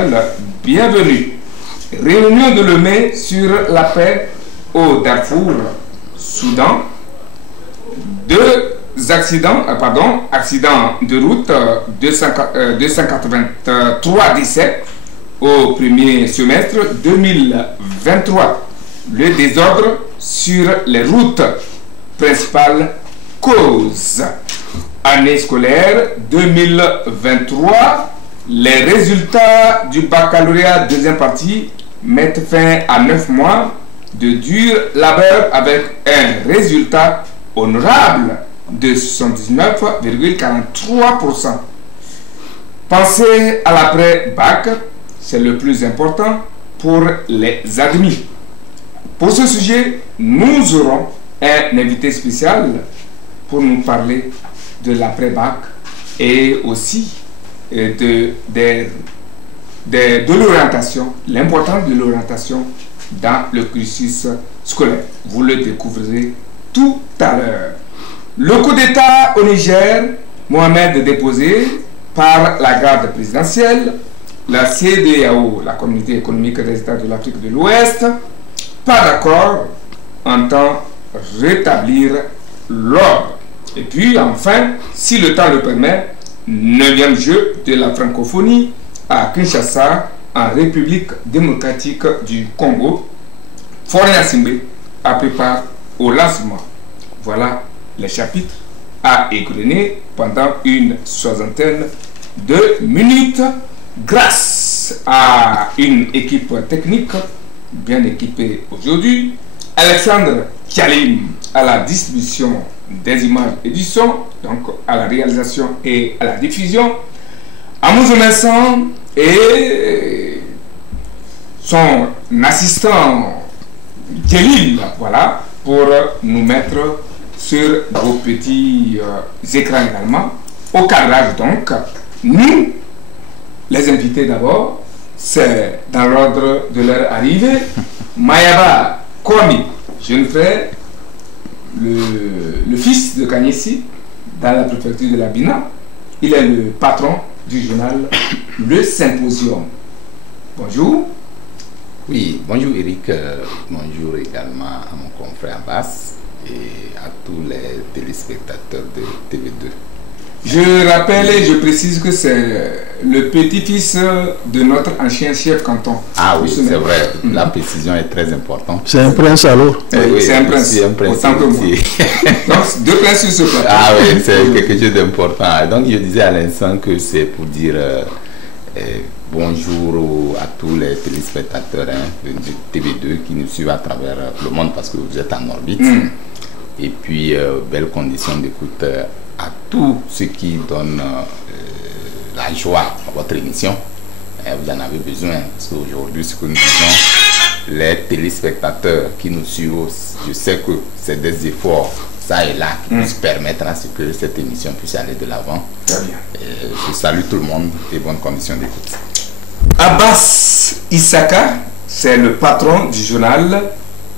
spécial, bienvenue. Réunion de Lomé sur la paix au Darfour, Soudan. Accidents de route, 283 décès au premier semestre 2023. Le désordre sur les routes principales cause. Année scolaire 2023, les résultats du baccalauréat deuxième partie mettent fin à 9 mois de dur labeur avec un résultat honorable de 79,43%. Penser à l'après-bac, c'est le plus important pour les admis. Pour ce sujet, nous aurons un invité spécial pour nous parler de l'après-bac et aussi de l'orientation, l'importance de l'orientation dans le cursus scolaire. Vous le découvrirez tout à l'heure. Le coup d'État au Niger, Mohamed déposé par la garde présidentielle, la CEDEAO, la Communauté économique des États de l'Afrique de l'Ouest, pas d'accord, entend rétablir l'ordre. Et puis enfin, si le temps le permet, 9e jeu de la francophonie à Kinshasa, en République démocratique du Congo. Foria Simbe a préparé au lancement. Voilà les chapitres à égrener pendant une soixantaine de minutes grâce à une équipe technique bien équipée aujourd'hui. Alexandre Kialim à la distribution des images et du son, donc à la réalisation et à la diffusion. Amouzou Vincent et son assistant Kélil, voilà, pour nous mettre sur vos petits écrans également. Au cadrage donc, nous, les invités d'abord, c'est dans l'ordre de leur arrivée. Mayaba Kwame, jeune frère, le fils de Kanyesi, dans la préfecture de la Bina. Il est le patron du journal Le Symposium. Bonjour. Oui, bonjour Eric, bonjour également à mon confrère Abbas et à tous les téléspectateurs de TV2. Je rappelle et je précise que c'est le petit-fils de notre ancien chef canton. Ah oui, c'est vrai, la précision est très importante. C'est un prince alors. Oui, c'est un prince, autant que moi. Donc, deux princes sur ce plateau. Ah oui, c'est quelque chose d'important. Donc, je disais à l'instant que c'est pour dire bonjour à tous les téléspectateurs de TV2 qui nous suivent à travers le monde parce que vous êtes en orbite. Et puis, belles conditions d'écoute à tous ceux qui donnent la joie à votre émission. Vous en avez besoin parce qu'aujourd'hui, ce que nous disons, les téléspectateurs qui nous suivent, je sais que c'est des efforts, ça et là, qui nous permettent à ce que cette émission puisse aller de l'avant. Très bien. Je salue tout le monde et bonnes conditions d'écoute. Abbas Issaka, c'est le patron du journal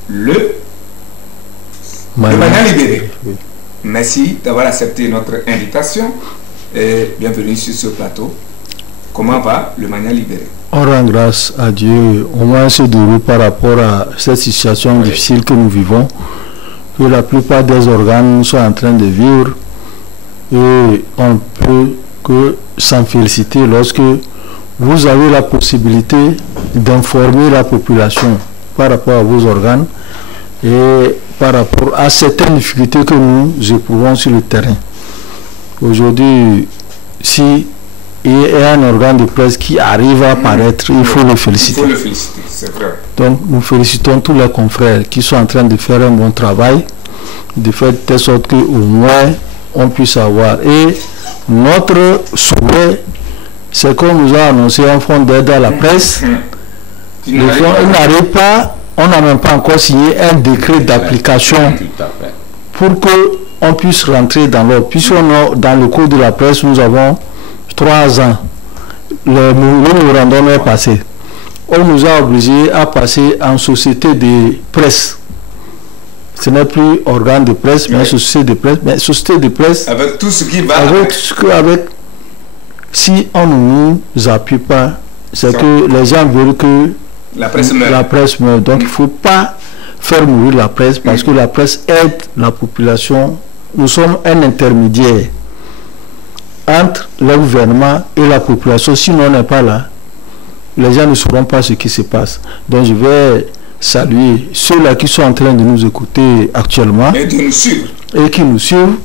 Le Mania Libéré. Oui. Merci d'avoir accepté notre invitation et bienvenue sur ce plateau. Comment va le Mania Libéré? On rend grâce à Dieu, au moins ce déroule par rapport à cette situation difficile que nous vivons, que la plupart des organes sont en train de vivre et on ne peut que s'en féliciter lorsque vous avez la possibilité d'informer la population par rapport à vos organes et par rapport à certaines difficultés que nous éprouvons sur le terrain. Aujourd'hui, si il y a un organe de presse qui arrive à apparaître, il faut le féliciter. Il faut le féliciter, c'est vrai. Donc nous félicitons tous les confrères qui sont en train de faire un bon travail, de faire de telle sorte qu'au moins on puisse avoir. Et notre souhait, c'est qu'on nous a annoncé un fonds d'aide à la presse. Le fonds n'arrive pas. On n'a même pas encore signé un décret d'application pour qu'on puisse rentrer dans l'ordre. Puisqu'on dans le cours de la presse, nous avons 3 ans. Le mémorandum est passé. On nous a obligés à passer en société de presse. Ce n'est plus organe de presse, mais société de presse. Mais société de presse. Avec tout ce qui va. Avec tout ce que, si on ne nous appuie pas, c'est que les gens veulent que la presse meurt. La presse meurt. Donc il ne faut pas faire mourir la presse parce que la presse aide la population. Nous sommes un intermédiaire entre le gouvernement et la population. Si on n'est pas là, les gens ne sauront pas ce qui se passe. Donc je vais saluer ceux-là qui sont en train de nous écouter actuellement et de nous suivre. Et qui nous suivent,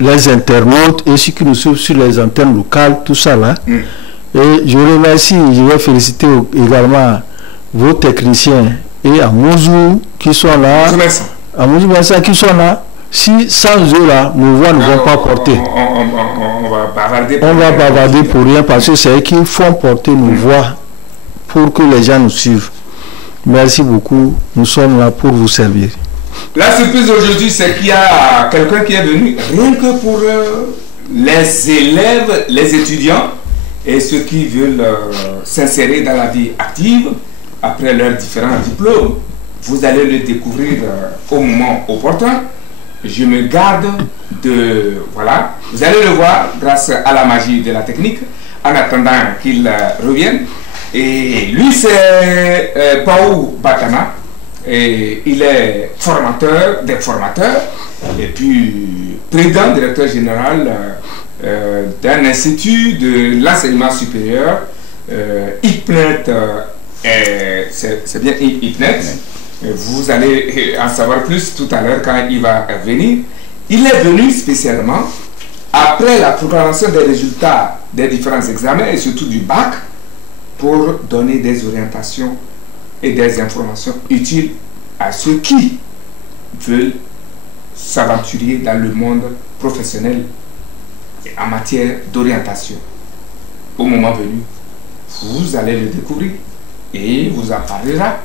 les internautes et ceux qui nous suivent sur les antennes locales, tout ça là. Et je remercie, je vais féliciter également vos techniciens et à Mouzou qui sont là. À Mouzou qui sont là. Si sans eux là, nos voix ne vont pas porter. On va bavarder. On va bavarder pour rien parce que c'est eux qui font porter nos voix pour que les gens nous suivent. Merci beaucoup. Nous sommes là pour vous servir. La surprise aujourd'hui, c'est qu'il y a quelqu'un qui est venu rien que pour les élèves, les étudiants et ceux qui veulent s'insérer dans la vie active après leurs différents diplômes. Vous allez le découvrir au moment opportun. Je me garde de... Voilà, vous allez le voir grâce à la magie de la technique en attendant qu'il revienne. Et lui, c'est Paou Batana. Et il est formateur des formateurs et puis président, directeur général d'un institut de l'enseignement supérieur, IPNET, c'est bien IPNET. Vous allez en savoir plus tout à l'heure quand il va venir. Il est venu spécialement après la proclamation des résultats des différents examens et surtout du bac pour donner des orientations et des informations utiles à ceux qui veulent s'aventurer dans le monde professionnel en matière d'orientation. Au moment venu, vous allez le découvrir et vous en parlera.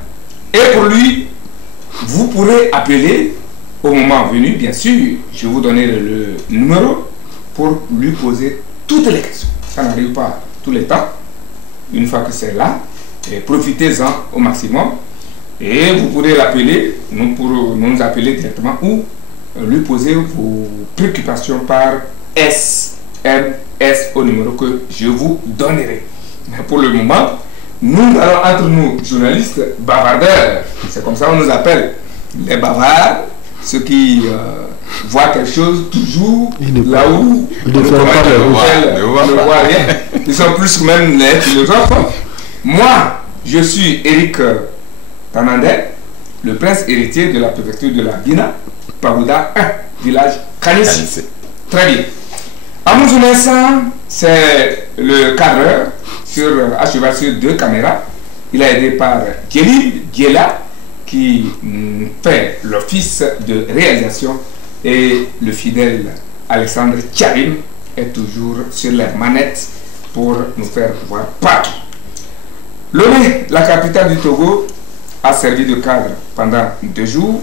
Et pour lui, vous pourrez appeler au moment venu, bien sûr, je vous donnerai le numéro pour lui poser toutes les questions. Ça n'arrive pas tous les temps. Une fois que c'est là, profitez-en au maximum. Et vous pourrez l'appeler, nous appeler directement ou lui poser vos préoccupations par SMS au numéro que je vous donnerai. Mais pour le moment, nous allons entre nous, journalistes, bavardeurs, c'est comme ça qu'on nous appelle, les bavards, ceux qui voient quelque chose toujours là où on ne voit rien. Ils sont plus même les philosophes. Moi, je suis Eric Tanandé, le prince héritier de la préfecture de la Bina, Pabouda 1, village Kanis. Très bien. Amouzou Messa, c'est le cadreur à cheval sur 2 caméras. Il est aidé par Djeli Djela qui fait l'office de réalisation et le fidèle Alexandre Tcharim est toujours sur les manettes pour nous faire voir partout. Lomé, la capitale du Togo, a servi de cadre pendant 2 jours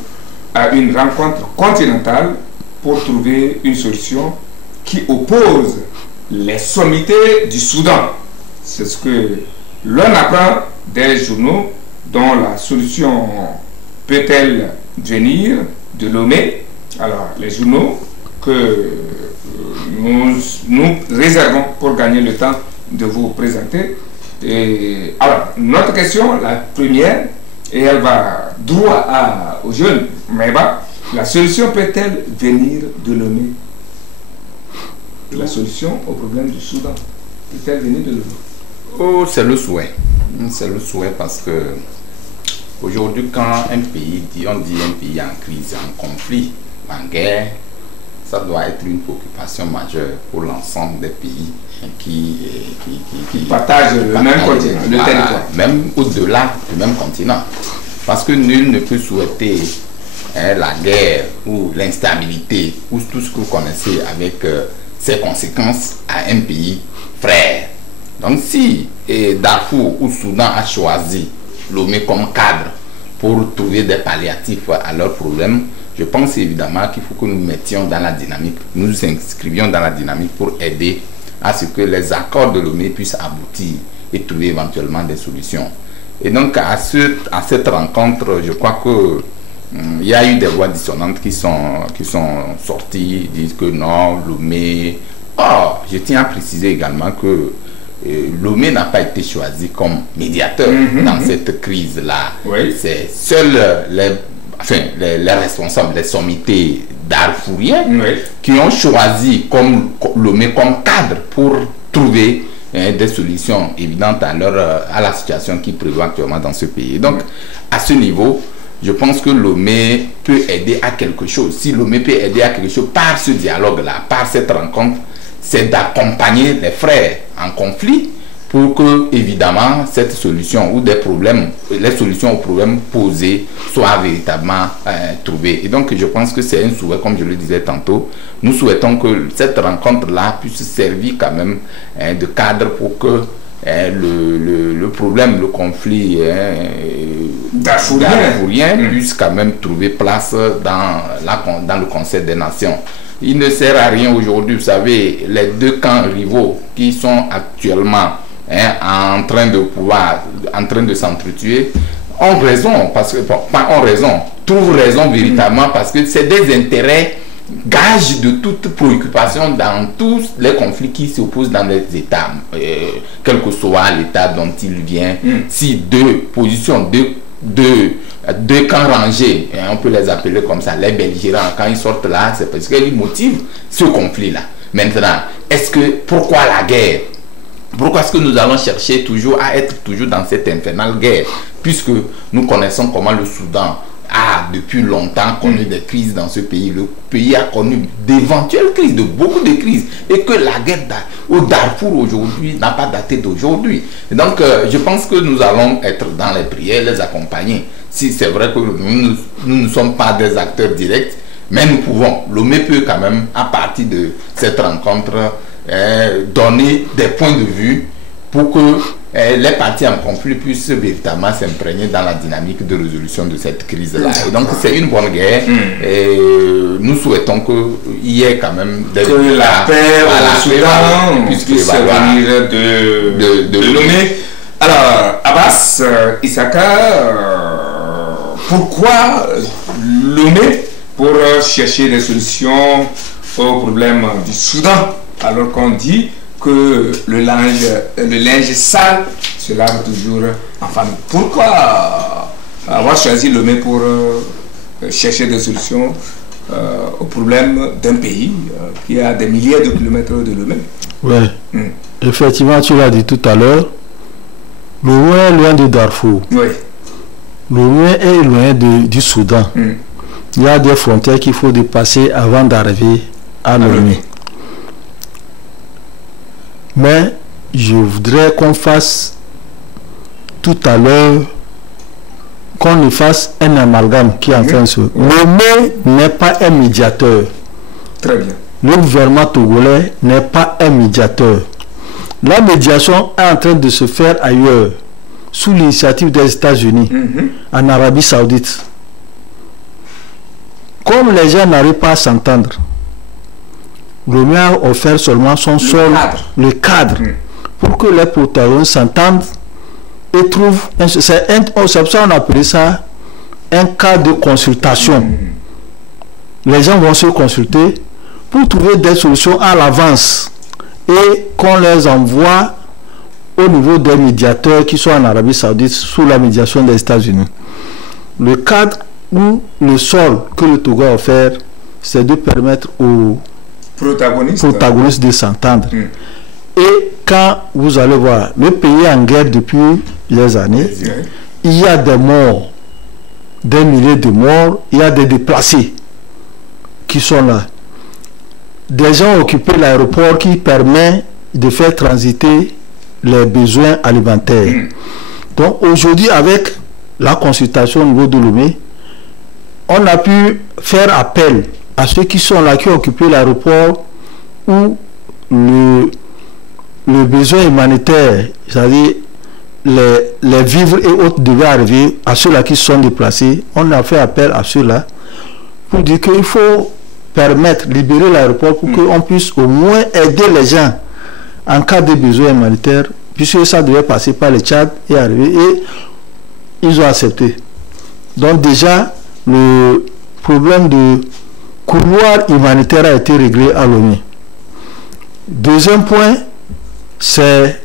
à une rencontre continentale pour trouver une solution qui oppose les sommités du Soudan. C'est ce que l'on apprend des journaux dont la solution peut-elle venir de Lomé. Alors, les journaux que nous réservons pour gagner le temps de vous présenter. Et, alors, notre question, la première, et elle va droit aux jeunes, mais la solution peut-elle venir de Lomé? La solution au problème du Soudan peut-elle venir de Lomé? Oh, c'est le souhait. C'est le souhait parce que aujourd'hui, quand un pays dit, on dit un pays en crise, en conflit, en guerre, ça doit être une préoccupation majeure pour l'ensemble des pays qui partagent le même continent, le territoire. Même au-delà du même continent. Parce que nul ne peut souhaiter la guerre ou l'instabilité ou tout ce que vous connaissez avec ses conséquences à un pays frère. Donc si Darfour ou Soudan a choisi Lomé comme cadre pour trouver des palliatifs à leurs problèmes, je pense évidemment qu'il faut que nous mettions dans la dynamique, nous nous inscrivions dans la dynamique pour aider à ce que les accords de Lomé puissent aboutir et trouver éventuellement des solutions. Et donc à cette rencontre, je crois que il y a eu des voix dissonantes qui sont sorties, disent que non, Lomé... Or, je tiens à préciser également que Lomé n'a pas été choisi comme médiateur dans cette crise-là. Oui. C'est seuls les responsables, les sommités darfouriens qui ont choisi Lomé comme cadre pour trouver des solutions évidentes à la situation qui prévaut actuellement dans ce pays. Donc, à ce niveau, je pense que Lomé peut aider à quelque chose. Si Lomé peut aider à quelque chose par ce dialogue-là, par cette rencontre, c'est d'accompagner les frères en conflit pour que, évidemment, cette solution ou des problèmes, les solutions aux problèmes posés soient véritablement trouvées. Et donc, je pense que c'est un souhait, comme je le disais tantôt. Nous souhaitons que cette rencontre-là puisse servir quand même de cadre pour que le problème, le conflit darfourien puisse quand même trouver place dans le Conseil des Nations. Il ne sert à rien aujourd'hui, vous savez, les deux camps rivaux qui sont actuellement en train de s'entretuer ont raison, parce que, trouvent raison véritablement, parce que c'est des intérêts gage de toute préoccupation dans tous les conflits qui s'opposent dans les États, quel que soit l'État dont il vient. Si deux positions, deux camps rangés, on peut les appeler comme ça, les belligérants, quand ils sortent là, c'est parce qu'ils motivent ce conflit-là. Maintenant, pourquoi la guerre? Pourquoi est-ce que nous allons chercher toujours à être toujours dans cette infernale guerre? Puisque nous connaissons comment le Soudan a depuis longtemps connu des crises dans ce pays. Le pays a connu d'éventuelles crises, de beaucoup de crises, et que la guerre au Darfour aujourd'hui n'a pas daté d'aujourd'hui. Donc je pense que nous allons être dans les prières, les accompagner. Si c'est vrai que nous ne sommes pas des acteurs directs, mais nous pouvons. Lomé peut quand même, à partir de cette rencontre, donner des points de vue pour que les parties en conflit puissent véritablement s'imprégner dans la dynamique de résolution de cette crise-là. Et donc c'est une bonne guerre. Et nous souhaitons qu'il y ait quand même que la paix au Soudan puisse venir de Lomé. Alors, Abbas Issaka, pourquoi Lomé pour chercher des solutions aux problèmes du Soudan, alors qu'on dit que le linge sale se lave toujours en famille? Pourquoi avoir choisi Lomé pour chercher des solutions aux problèmes d'un pays qui a des milliers de kilomètres de Lomé? Oui, effectivement, tu l'as dit tout à l'heure, Lomé est loin de Darfour. Oui. Lomé est loin du Soudan. Il y a des frontières qu'il faut dépasser avant d'arriver à Lomé. Mais je voudrais qu'on fasse tout à l'heure, qu'on fasse un amalgame qui est en train de se... Lomé n'est pas un médiateur. Très bien. Le gouvernement togolais n'est pas un médiateur. La médiation est en train de se faire ailleurs, sous l'initiative des États-Unis, en Arabie Saoudite. Comme les gens n'arrivent pas à s'entendre, Lomé a offert seulement son sol, le cadre, pour que les protagonistes s'entendent et trouvent. C'est pour ça qu'on appelle ça un cadre de consultation. Les gens vont se consulter pour trouver des solutions à l'avance et qu'on les envoie au niveau des médiateurs qui sont en Arabie Saoudite sous la médiation des États-Unis. Le cadre ou le sol que le Togo a offert, c'est de permettre aux protagonistes de s'entendre. Et quand vous allez voir, le pays est en guerre depuis des années, il y a des morts, des milliers de morts, il y a des déplacés qui sont là. Des gens ont occupé l'aéroport qui permet de faire transiter les besoins alimentaires. Donc aujourd'hui, avec la consultation au niveau de Lomé, on a pu faire appel à ceux qui sont là, qui ont occupé l'aéroport où le besoin humanitaire, c'est-à-dire les vivres et autres devaient arriver à ceux-là qui se sont déplacés. On a fait appel à ceux-là pour dire qu'il faut permettre, libérer l'aéroport pour qu'on puisse au moins aider les gens en cas de besoin humanitaire, puisque ça devait passer par le Tchad et arriver, et ils ont accepté. Donc déjà, le problème de couloir humanitaire a été réglé à Lomé. Deuxième point, c'est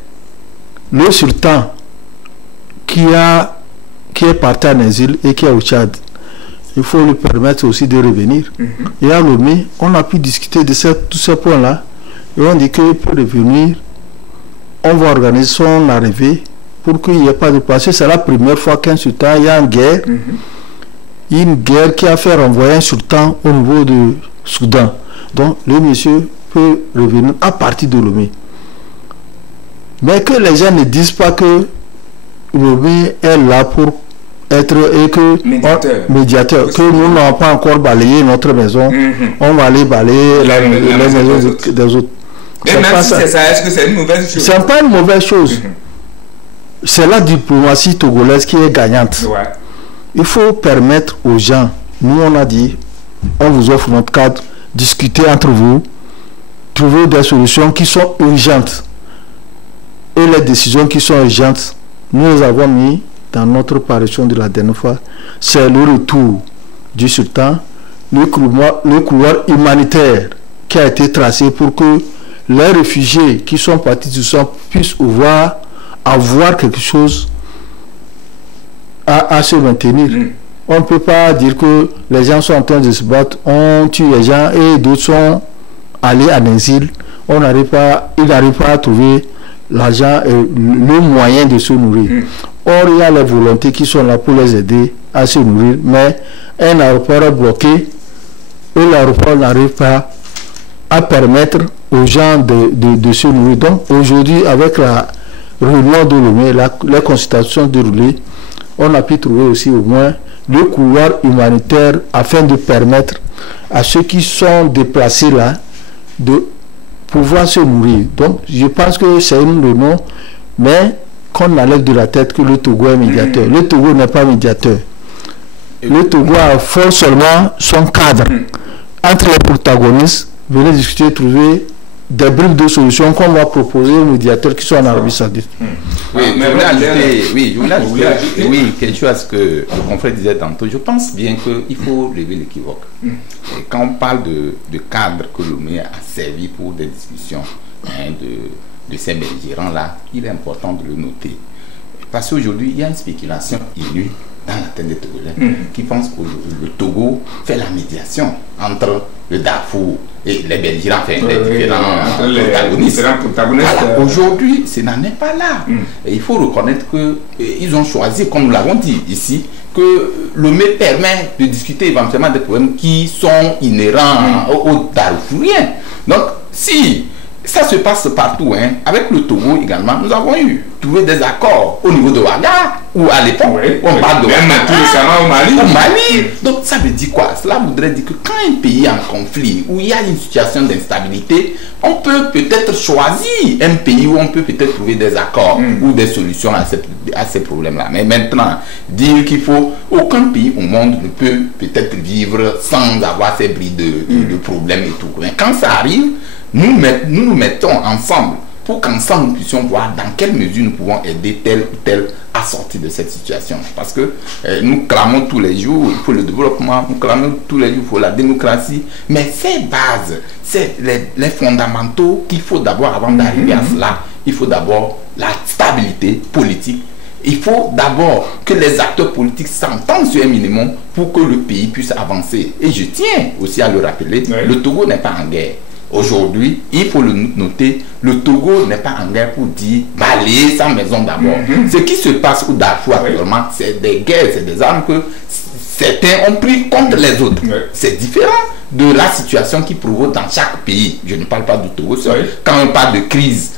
le sultan qui est parti en exil et qui est au Tchad, il faut lui permettre aussi de revenir. Et à Lomé, on a pu discuter de tous ces points-là. Et on dit qu'il peut revenir. On va organiser son arrivée pour qu'il n'y ait pas de passé. C'est la première fois qu'un sultan, il y a une guerre. Une guerre qui a fait renvoyer un sultan au niveau du Soudan. Donc, le monsieur peut revenir à partir de Lomé. Mais que les gens ne disent pas que Lomé est là pour être et que médiateur, que nous n'avons pas encore balayé notre maison, on va aller balayer les maisons des autres. Et même si c'est ça, est-ce que c'est une mauvaise chose? C'est pas une mauvaise chose. C'est la diplomatie togolaise qui est gagnante. Il faut permettre aux gens, nous on a dit, on vous offre notre cadre, discuter entre vous, trouver des solutions qui sont urgentes. Et les décisions qui sont urgentes, nous les avons mis dans notre parution de la dernière fois, c'est le retour du sultan, le couloir humanitaire qui a été tracé pour que les réfugiés qui sont partis du sang puissent avoir quelque chose à se maintenir. On ne peut pas dire que les gens sont en train de se battre, on tue les gens et d'autres sont allés en exil. Ils n'arrivent pas à trouver l'argent et le moyen de se nourrir. Or, il y a les volontés qui sont là pour les aider à se nourrir, mais un aéroport est bloqué et l'aéroport n'arrive pas à permettre aux gens de se nourrir. Donc, aujourd'hui, avec la réunion de Lomé, les consultations déroulées, on a pu trouver aussi au moins le couloir humanitaire afin de permettre à ceux qui sont déplacés là de pouvoir se nourrir. Donc, je pense que c'est le nom, mais qu'on enlève de la tête que le Togo est médiateur. Le Togo n'est pas médiateur. Le Togo a fait seulement son cadre. Entre les protagonistes, venez discuter, trouver des briques de solutions qu'on va proposer aux médiateurs qui sont en Arabie Saoudite. Oui, je voulais ajouter quelque chose à ce que le confrère disait tantôt. Je pense bien qu'il faut lever l'équivoque. Quand on parle de cadre que Lomé a servi pour des discussions de ces belligérants-là, il est important de le noter. Parce qu'aujourd'hui, il y a une spéculation inouïe dans la tête des Togolais qui pensent que le Togo fait la médiation entre le Darfour et les belligérants, enfin, les différents protagonistes. Voilà. Aujourd'hui, ce n'en est pas là. Et il faut reconnaître qu'ils ont choisi, comme nous l'avons dit ici, que Lomé permet de discuter éventuellement des problèmes qui sont inhérents aux Darfouriens. Donc, si ça se passe partout, hein. Avec le Togo également, nous avons trouvé des accords au niveau de Ouaga, où à l'époque, on parle de Ouaga, au Mali. Donc ça veut dire quoi? Cela voudrait dire que quand un pays est en conflit, où il y a une situation d'instabilité, on peut peut-être choisir un pays où on peut peut-être trouver des accords ou des solutions à ces problèmes-là. Mais maintenant, dire qu'il faut, aucun pays au monde ne peut peut-être vivre sans avoir ces bris de problèmes et tout. Mais quand ça arrive, nous nous mettons ensemble pour qu'ensemble nous puissions voir dans quelle mesure nous pouvons aider tel ou tel à sortir de cette situation. Parce que nous clamons tous les jours, il faut le développement, nous clamons tous les jours pour la démocratie, mais ces bases, c'est les fondamentaux qu'il faut d'abord, avant d'arriver à cela, il faut d'abord la stabilité politique. Il faut d'abord que les acteurs politiques s'entendent sur un minimum pour que le pays puisse avancer. Et je tiens aussi à le rappeler, le Togo n'est pas en guerre. Aujourd'hui, il faut le noter, le Togo n'est pas en guerre pour dire balayer sa maison d'abord. Ce qui se passe au Darfour actuellement, c'est des guerres, c'est des armes que certains ont pris contre les autres. C'est différent de la situation qui provoque dans chaque pays. Je ne parle pas du Togo seul. Quand on parle de crise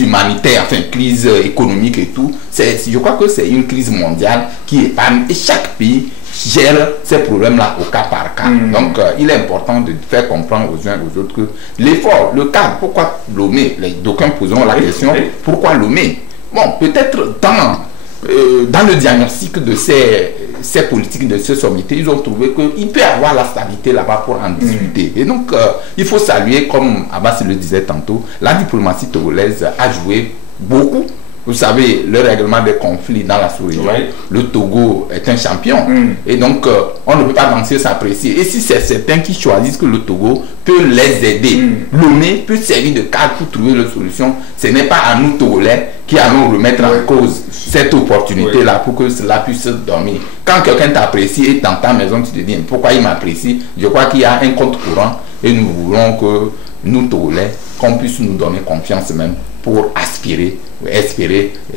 humanitaire, enfin crise économique et tout, je crois que c'est une crise mondiale qui épargne et chaque pays gère ces problèmes-là au cas par cas. Donc, il est important de faire comprendre aux uns et aux autres que l'effort, le cadre, pourquoi Lomé, d'aucuns poseront la question, pourquoi Lomé? Bon, peut-être dans le diagnostic de ces politiques, de ces sommités, ils ont trouvé qu'il peut y avoir la stabilité là-bas pour en discuter. Et donc, il faut saluer, comme Abbas le disait tantôt, la diplomatie togolaise a joué beaucoup vous savez, le règlement des conflits dans la sous-région, le Togo est un champion. Et donc, on ne peut pas danser s'apprécier. Et si c'est certains qui choisissent que le Togo peut les aider, Lomé peut servir de cadre pour trouver la solution, ce n'est pas à nous Togolais qui allons remettre en cause cette opportunité-là pour que cela puisse dormir. Quand quelqu'un t'apprécie et dans ta maison, tu te dis pourquoi il m'apprécie, je crois qu'il y a un compte courant et nous voulons que nous Togolais, qu'on puisse nous donner confiance même pour espérer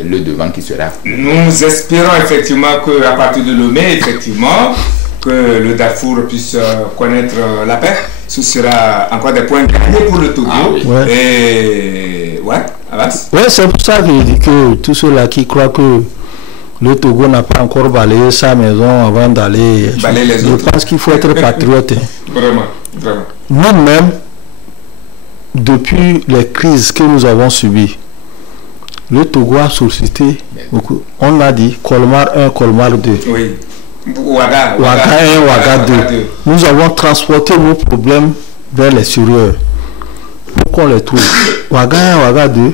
le devant qui sera. Nous espérons effectivement qu'à partir de Lomé, effectivement, que le Darfour puisse connaître la paix. Ce sera encore des points gagnés pour le Togo. Et c'est pour ça que je dis que tous ceux-là qui croient que le Togo n'a pas encore balayé sa maison avant d'aller. Je pense qu'il faut être patriote. Vraiment. Nous-mêmes, depuis les crises que nous avons subies, le Togo a sollicité beaucoup. On a dit Colmar 1, Colmar 2. Oui. Ouaga 1, Ouaga 2. Nous avons transporté nos problèmes vers les supérieurs pour qu'on les trouve. Ouaga 1, Ouaga 2.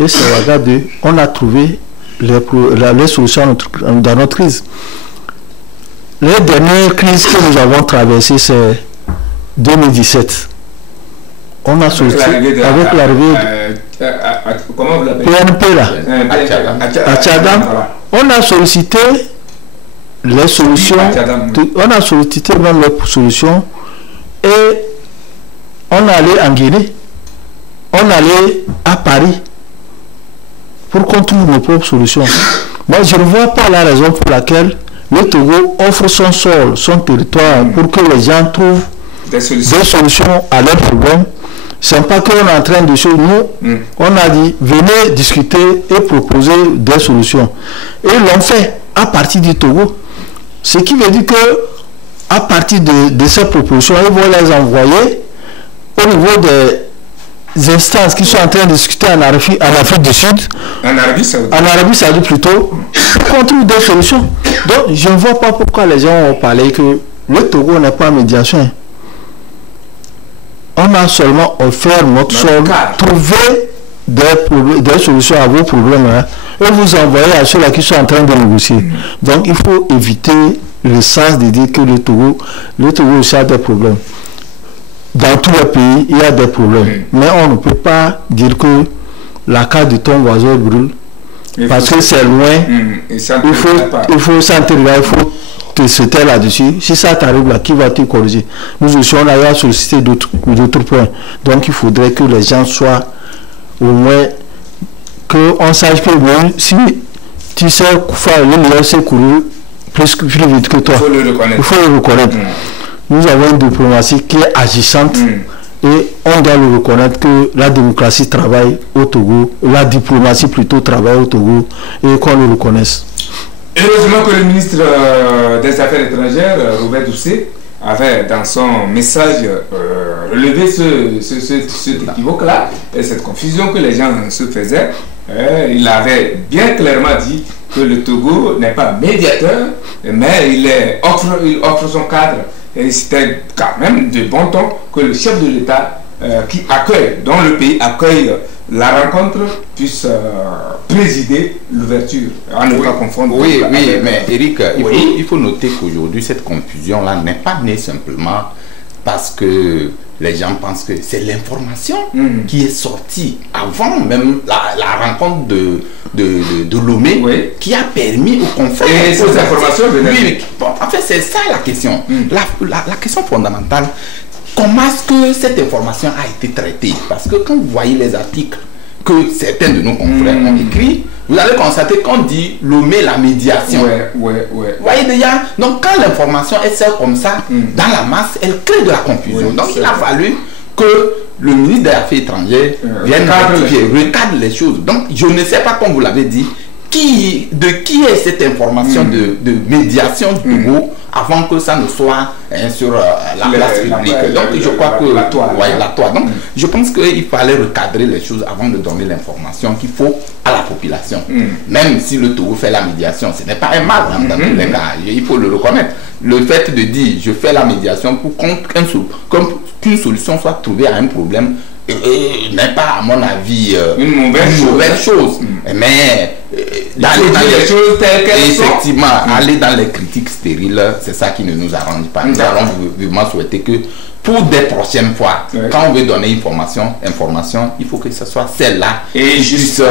Et c'est Ouaga 2. On a trouvé les solutions dans notre crise. Les dernières crises que nous avons traversées, c'est 2017. On a sollicité avec l'arrivée comment vous l'appelez, PNP là, à Tchadam, on a sollicité les solutions, on a sollicité même les solutions et on allait en Guinée, on allait à Paris pour qu'on trouve nos propres solutions. Moi je ne vois pas la raison pour laquelle le Togo offre son sol, son territoire pour que les gens trouvent des solutions à leurs problèmes. C'est pas qu'on est en train de choses. Nous, on a dit, venez discuter et proposer des solutions. Et ils l'ont fait à partir du Togo. Ce qui veut dire que, à partir de ces propositions, ils vont les envoyer au niveau des instances qui sont en train de discuter en Afrique du Sud. En Arabie Saoudite plutôt. Pour qu'on trouve des solutions. Donc, je ne vois pas pourquoi les gens ont parlé que le Togo n'est pas en médiation. On a seulement offert notre sol, trouver des solutions à vos problèmes et vous envoyer à ceux-là qui sont en train de négocier. Donc il faut éviter le sens de dire que le Togo aussi a des problèmes. Dans tous les pays, il y a des problèmes. Mais on ne peut pas dire que la carte de ton voisin brûle parce que c'est loin. Il faut s'intégrer, il faut se taire là-dessus. Si ça t'arrive là, qui va te corriger? Nous aussi on a sollicité d'autres points. Donc il faudrait que les gens soient au moins, qu'on sache que même si tu sais faire le meilleur, c'est courir plus vite que toi. Il faut le reconnaître. Nous avons une diplomatie qui est agissante et on doit le reconnaître que la démocratie travaille au Togo, la diplomatie plutôt travaille au Togo et qu'on le reconnaisse. Heureusement que le ministre des Affaires étrangères, Robert Doucet, avait dans son message relevé cet équivoque-là et cette confusion que les gens se faisaient. Il avait bien clairement dit que le Togo n'est pas médiateur, mais il offre son cadre. Et c'était quand même de bon ton que le chef de l'État qui accueille, dont le pays accueille la rencontre, puisse présider l'ouverture, à ne pas confondre. Oui, mais Eric, il faut noter qu'aujourd'hui, cette confusion-là n'est pas née simplement parce que les gens pensent que c'est l'information qui est sortie avant même la rencontre de Lomé qui a permis aux confrères. Et ces informations venaient. En fait, c'est ça la question. La question fondamentale. Comment est-ce que cette information a été traitée? Parce que quand vous voyez les articles que certains de nos confrères ont écrits, vous allez constater qu'on dit Lomé la médiation. Vous voyez déjà, donc quand l'information est celle comme ça, dans la masse, elle crée de la confusion. Donc il a fallu que le ministre des Affaires étrangères vienne recadre les choses. Donc je ne sais pas, comme vous l'avez dit, de qui est cette information de médiation du Togo avant que ça ne soit sur la place publique. Donc je crois que la toile. Donc je pense qu'il fallait recadrer les choses avant de donner l'information qu'il faut à la population. Même si le Togo fait la médiation, ce n'est pas un mal dans tous les cas, il faut le reconnaître. Le fait de dire je fais la médiation pour qu'une solution soit trouvée à un problème n'est pas, à mon avis, une mauvaise chose. Mais d'aller dans les choses telles qu'elles sont. Effectivement, aller dans les critiques stériles, c'est ça qui ne nous arrange pas. Nous allons vivement souhaiter que pour des prochaines fois, quand on veut donner information, il faut que ce soit celle-là et juste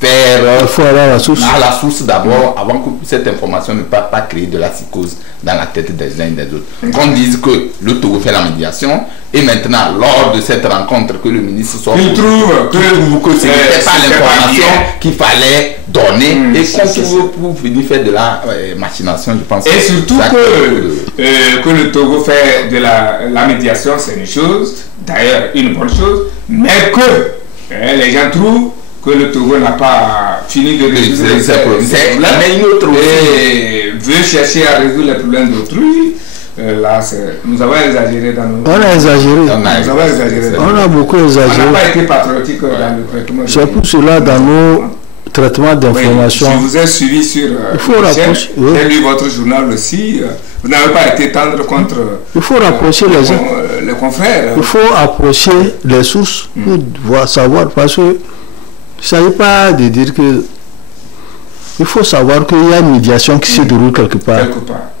faire il faut aller à la source d'abord, avant que cette information ne peut pas créer de la psychose dans la tête des uns et des autres. Qu'on dise que le Togo fait la médiation et maintenant, lors de cette rencontre, que le ministre soit il trouve que ce n'était pas l'information qu'il fallait donner et qu'on trouve pour venir faire de la machination, je pense. Et surtout que le Togo fait de la médiation, c'est une chose, d'ailleurs une bonne chose, mais que les gens trouvent que le Togo n'a pas fini de résoudre ses problèmes et veut chercher à résoudre les problèmes d'autrui. Là, nous avons exagéré dans nos... On a exagéré. On a beaucoup exagéré. On n'a pas été patriotique dans le traitement. C'est pour cela dans nos traitements d'information. Je vous ai suivi sur j'ai lu votre journal aussi. Vous n'avez pas été tendre contre il faut rapprocher les confrères. Il faut approcher les sources pour savoir, parce que il ne s'agit pas de dire que... Il faut savoir qu'il y a une médiation qui se déroule quelque part.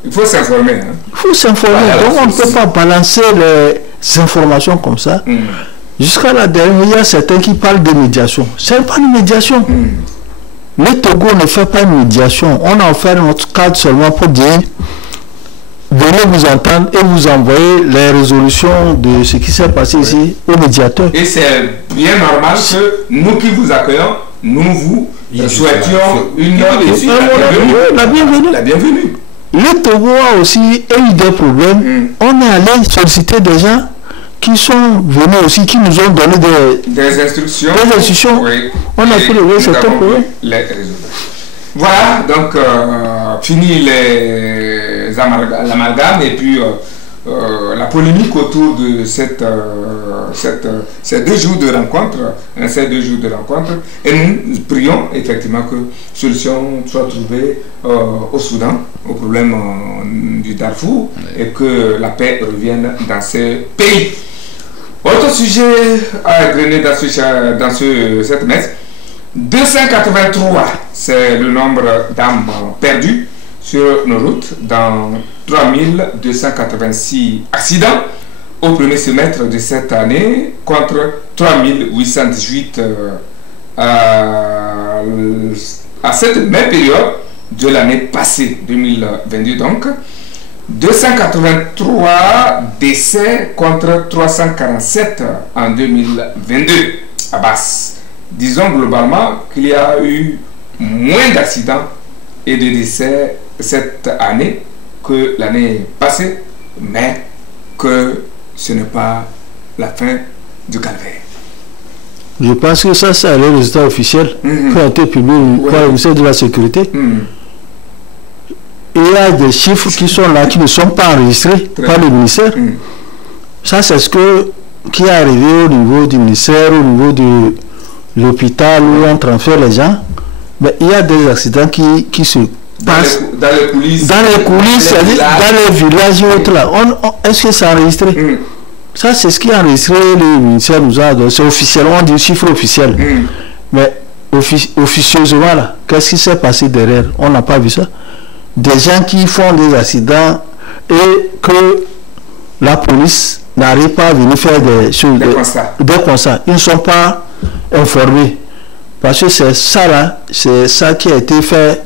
Il faut s'informer. Il faut s'informer. Donc on ne peut pas balancer les informations comme ça. Jusqu'à la dernière, il y a certains qui parlent de médiation. Ce n'est pas une médiation. Le Togo ne fait pas une médiation. On a offert notre cadre seulement pour dire venez vous entendre et vous envoyer les résolutions de ce qui s'est passé ici au médiateur. Et c'est bien normal que nous qui vous accueillons, nous vous souhaitions la bienvenue. Le Togo a aussi eu des problèmes. On est allé solliciter des gens qui sont venus aussi, qui nous ont donné des instructions. Oui. On a pu régler certains problèmes. Voilà, donc fini l'amalgame et puis la polémique autour de ces 2 jours de rencontre, et nous prions effectivement que solution soit trouvée au Soudan, au problème du Darfour, et que la paix revienne dans ce pays. Autre sujet à grainer dans cette messe, 283, c'est le nombre d'âmes perdues sur nos routes dans 3286 accidents au premier semestre de cette année contre 3818 à cette même période de l'année passée, 2022 donc. 283 décès contre 347 en 2022 à Basse. Disons globalement qu'il y a eu moins d'accidents et de décès cette année que l'année passée, mais que ce n'est pas la fin du calvaire. Je pense que ça, c'est le résultat officiel qui a été publié par le ministère de la Sécurité. Il y a des chiffres qui sont là, qui ne sont pas enregistrés par le ministère. Ça, c'est ce qui est arrivé au niveau du ministère, au niveau de l'hôpital où on transfère les gens. Mais il y a des accidents qui se passent dans les coulisses, dans les villages et autres là. Est-ce que c'est enregistré? Ça, c'est ce qui est enregistré, le ministère nous a donné. C'est officiel, on dit chiffre officiel. Mais officieusement là, qu'est-ce qui s'est passé derrière? On n'a pas vu ça. Des gens qui font des accidents et que la police n'arrive pas à venir faire des choses, des constats. Ils ne sont pas informés. Parce que c'est ça là, c'est ça qui a été fait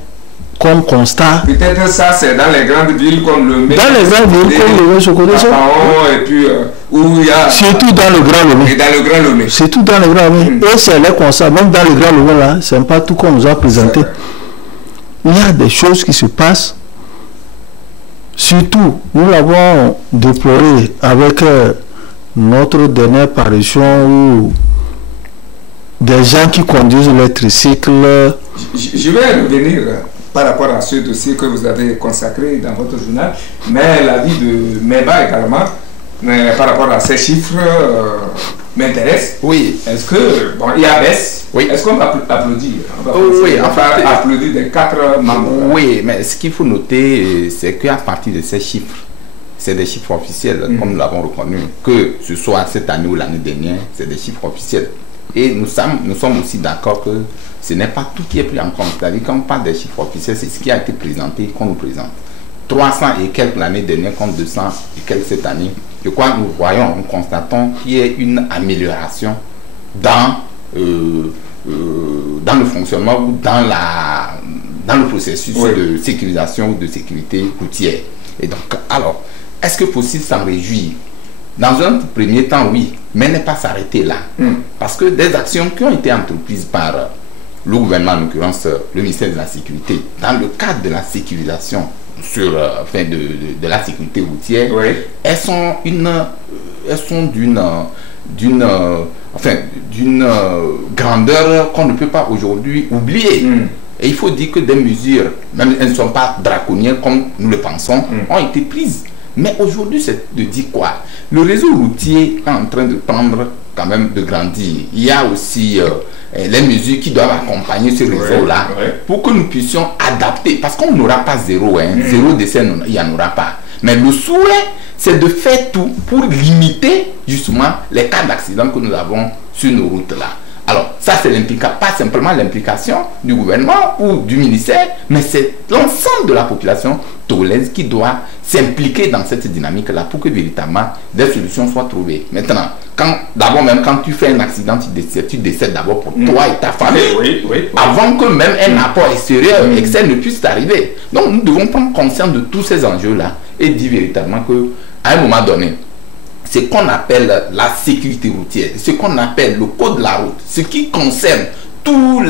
comme constat. Peut-être ça, c'est dans les grandes villes comme le Mé. Dans les grandes villes comme le Mé, et puis où il y a... Surtout dans le Grand Lomé. Et dans le Grand Lomé. Surtout dans le Grand Lomé. Et c'est les constats, même dans le Grand Lomé là, c'est pas tout qu'on nous a présenté. Il y a des choses qui se passent. Surtout, nous l'avons déploré avec notre dernière parution où des gens qui conduisent les tricycles. Je vais revenir par rapport à ce dossier que vous avez consacré dans votre journal, mais l'avis de Meba également, par rapport à ces chiffres, m'intéresse. Oui. Est-ce que, bon, il y a baisse. Oui. Est-ce qu'on va applaudir? Oui, on va applaudir des 4 membres. Oui, mais ce qu'il faut noter, c'est qu'à partir de ces chiffres, c'est des chiffres officiels, comme nous l'avons reconnu. Que ce soit cette année ou l'année dernière, c'est des chiffres officiels. Et nous sommes aussi d'accord que ce n'est pas tout qui est pris en compte. C'est-à-dire quand on parle des chiffres officiels, c'est ce qui a été présenté qu'on nous présente. 300 et quelques l'année dernière contre 200 et quelques cette année. Je crois que nous constatons qu'il y a une amélioration dans le fonctionnement ou dans le processus de sécurisation ou de sécurité routière. Et donc, alors, est-ce que possible s'en réjouir? Dans un premier temps, oui, mais ne pas s'arrêter là. Parce que des actions qui ont été entreprises par le gouvernement, en l'occurrence le ministère de la Sécurité, dans le cadre de la sécurisation de la sécurité routière, elles sont d'une grandeur qu'on ne peut pas aujourd'hui oublier. Et il faut dire que des mesures, même elles ne sont pas draconiennes comme nous le pensons, ont été prises. Mais aujourd'hui, c'est de dire quoi? Le réseau routier est en train de prendre quand même de grandir. Il y a aussi les mesures qui doivent accompagner ce réseau-là pour que nous puissions adapter. Parce qu'on n'aura pas zéro, zéro décès, il n'y en aura pas. Mais le souhait, c'est de faire tout pour limiter justement les cas d'accident que nous avons sur nos routes-là. Alors, ça c'est l'implication, pas simplement l'implication du gouvernement ou du ministère, mais c'est l'ensemble de la population togolaise qui doit s'impliquer dans cette dynamique-là pour que véritablement des solutions soient trouvées. Maintenant, d'abord même quand tu fais un accident, tu décèdes d'abord pour toi et ta famille, avant que même un apport extérieur, externe ne puisse t'arriver. Donc nous devons prendre conscience de tous ces enjeux-là et dire véritablement qu'à un moment donné, ce qu'on appelle la sécurité routière, ce qu'on appelle le code de la route, ce qui concerne tout